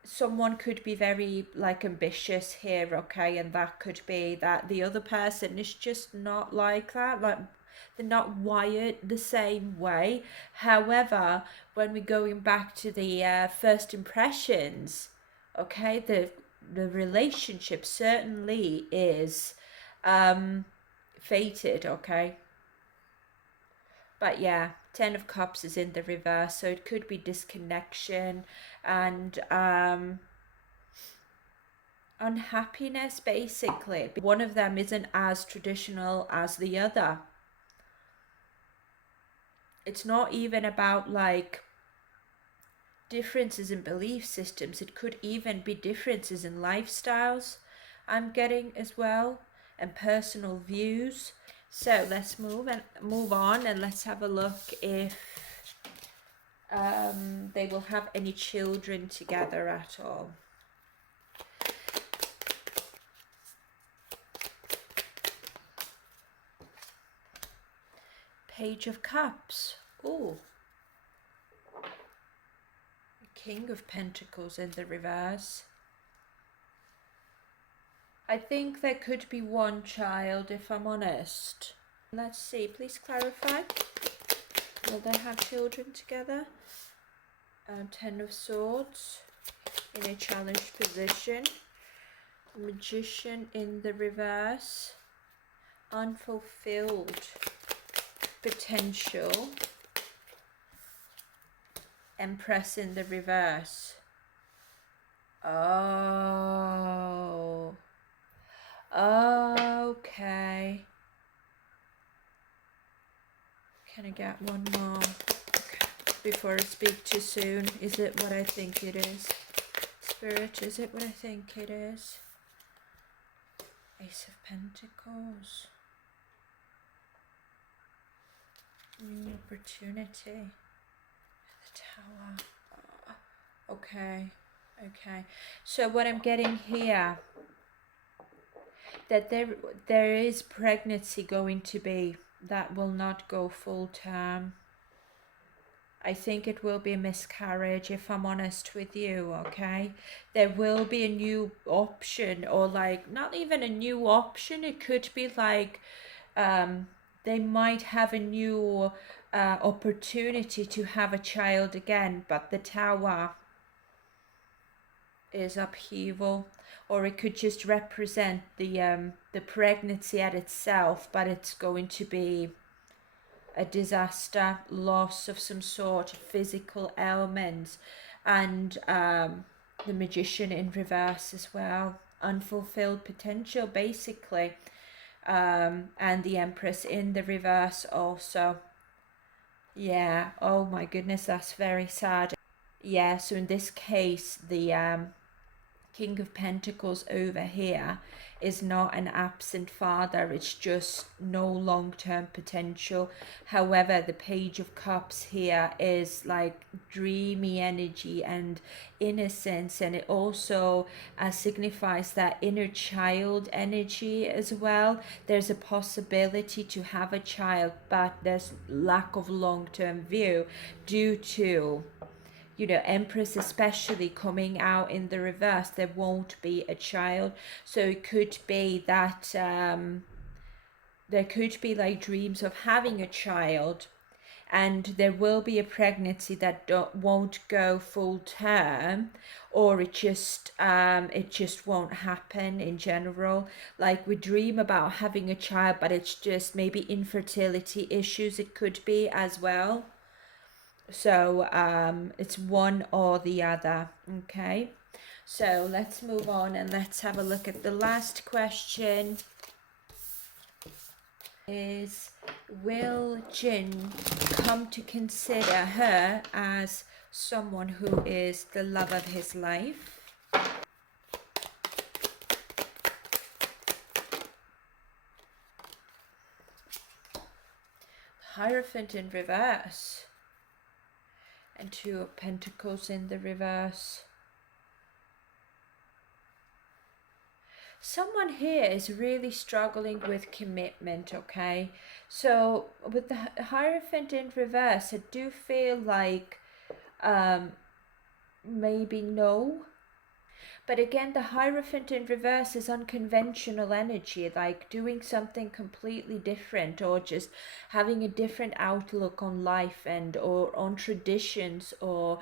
someone could be very like ambitious here, okay? And that could be that the other person is just not like that, like they're not wired the same way. However, when we're going back to the first impressions, okay, the relationship certainly is fated, okay? But yeah, Ten of Cups is in the reverse, so it could be disconnection and unhappiness, basically. One of them isn't as traditional as the other. It's not even about like differences in belief systems. It could even be differences in lifestyles, I'm getting as well, and personal views. So let's move on, and let's have a look if they will have any children together at all. Page of Cups. Oh, King of Pentacles in the reverse. I think there could be one child, if I'm honest. Let's see, please clarify. Will they have children together? Ten of Swords in a challenged position. Magician in the reverse. Unfulfilled potential. Empress in the reverse. Oh, Okay. Can I get one more? Okay. Before I speak too soon. Is it what I think it is? Spirit, is it what I think it is? Ace of Pentacles. New opportunity. The Tower. Okay. Okay. So what I'm getting here, that there is pregnancy going to be, that will not go full term. I think it will be a miscarriage, if I'm honest with you, okay? There will be a new option, or like, not even a new option, it could be like, they might have a new opportunity to have a child again, but the Tower is upheaval, or it could just represent the pregnancy at itself, but it's going to be a disaster, loss of some sort, physical ailments, and the Magician in reverse as well, unfulfilled potential basically, and the Empress in the reverse also. Yeah, oh my goodness, that's very sad. Yeah, so in this case, the King of Pentacles over here is not an absent father, it's just no long-term potential. However, the Page of Cups here is like dreamy energy and innocence, and it also signifies that inner child energy as well. There's a possibility to have a child, but there's lack of long-term view due to, you know, Empress especially coming out in the reverse. There won't be a child, so it could be that there could be like dreams of having a child, and there will be a pregnancy that won't go full term, or it just won't happen in general. Like, we dream about having a child, but it's just maybe infertility issues, it could be as well. So it's one or the other. Okay, so let's move on and let's have a look at the last question. Is, will Jin come to consider her as someone who is the love of his life? Hierophant in reverse and Two of Pentacles in the reverse. Someone here is really struggling with commitment, okay? So with the Hierophant in reverse, I do feel like maybe no. But again, the Hierophant in reverse is unconventional energy, like doing something completely different, or just having a different outlook on life, and or on traditions, or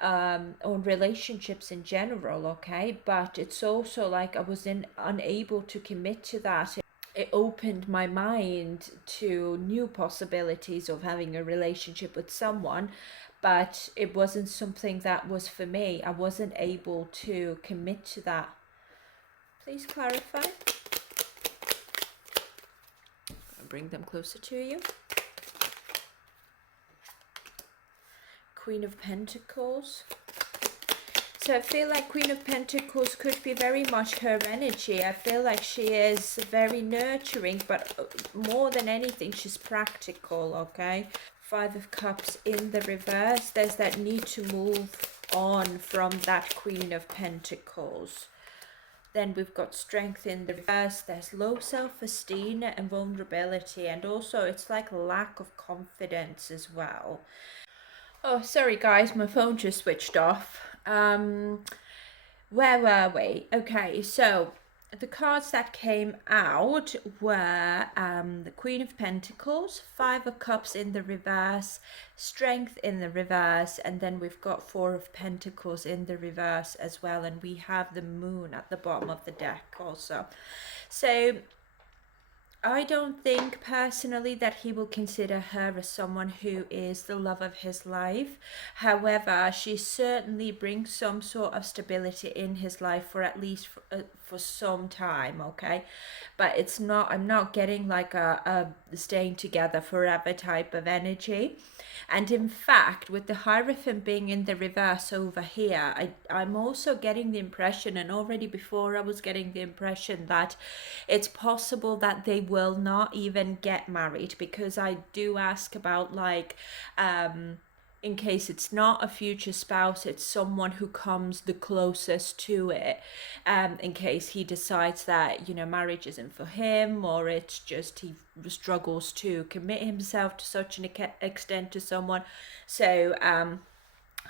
on relationships in general, okay? But it's also like I was unable to commit to that. It opened my mind to new possibilities of having a relationship with someone, but it wasn't something that was for me. I wasn't able to commit to that. Please clarify. I'll bring them closer to you. Queen of Pentacles. So I feel like Queen of Pentacles could be very much her energy. I feel like she is very nurturing, but more than anything, she's practical, okay? Five of Cups in the reverse. There's that need to move on from that Queen of Pentacles. Then we've got Strength in the reverse. There's low self-esteem and vulnerability, and also it's like lack of confidence as well. Oh, sorry guys, my phone just switched off. Where were we? Okay, so the cards that came out were the Queen of Pentacles, Five of Cups in the reverse, Strength in the reverse, and then we've got Four of Pentacles in the reverse as well, and we have the Moon at the bottom of the deck also. So I don't think personally that he will consider her as someone who is the love of his life. However, she certainly brings some sort of stability in his life for at least for some time, okay? But it's not, I'm not getting like a staying together forever type of energy. And in fact, with the Hierophant being in the reverse over here, I'm also getting the impression, and already before I was getting the impression, that it's possible that they will not even get married, because I do ask about like, in case it's not a future spouse, it's someone who comes the closest to it, in case he decides that, you know, marriage isn't for him, or it's just he struggles to commit himself to such an extent to someone. So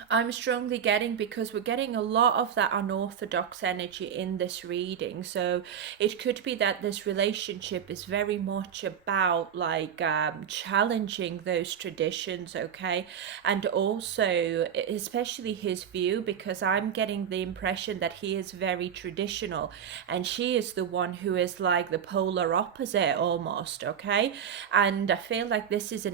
I'm strongly getting, because we're getting a lot of that unorthodox energy in this reading. So it could be that this relationship is very much about like challenging those traditions, okay? And also, especially his view, because I'm getting the impression that he is very traditional and she is the one who is like the polar opposite almost, okay? And I feel like this is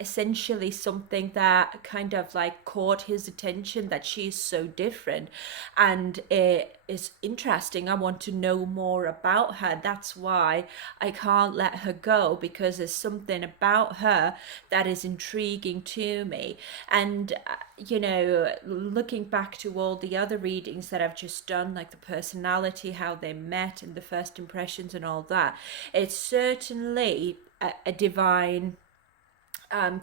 essentially something that kind of like caught his attention, that she's so different, and it is interesting. I want to know more about her. That's why I can't let her go, because there's something about her that is intriguing to me. And you know, looking back to all the other readings that I've just done, like the personality, how they met, and the first impressions and all that, it's certainly a divine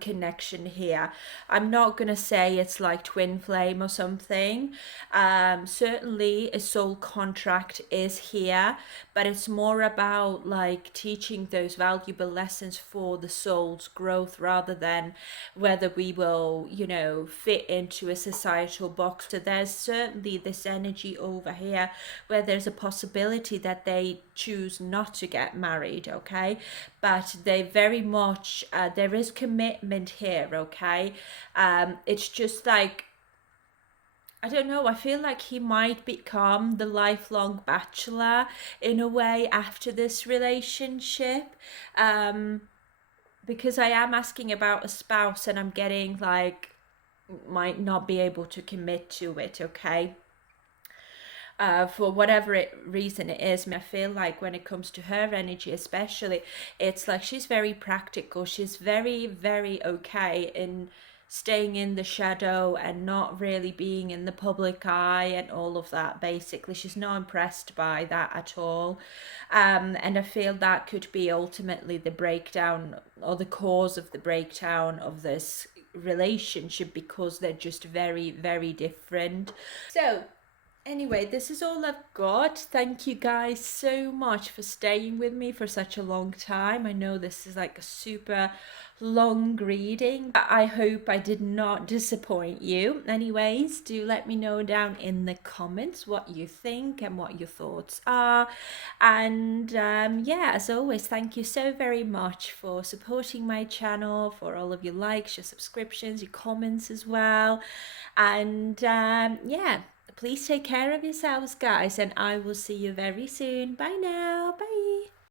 connection here. I'm not gonna say it's like twin flame or something. Certainly a soul contract is here, but it's more about like teaching those valuable lessons for the soul's growth, rather than whether we will, you know, fit into a societal box. So there's certainly this energy over here where there's a possibility that they choose not to get married, okay? But they very much, there is commitment here, okay? It's just like, I don't know, I feel like he might become the lifelong bachelor in a way after this relationship. Because I am asking about a spouse, and I'm getting like, might not be able to commit to it, okay? For whatever reason it is. I feel like when it comes to her energy especially, it's like she's very practical. She's very, very okay in staying in the shadow and not really being in the public eye and all of that. Basically, she's not impressed by that at all. And I feel that could be ultimately the breakdown, or the cause of the breakdown of this relationship, because they're just very, very different. So anyway, this is all I've got. Thank you guys so much for staying with me for such a long time. I know this is like a super long reading. I hope I did not disappoint you. Anyways, do let me know down in the comments what you think and what your thoughts are. And yeah, as always, thank you so very much for supporting my channel, for all of your likes, your subscriptions, your comments as well. And yeah, please take care of yourselves, guys, and I will see you very soon. Bye now. Bye.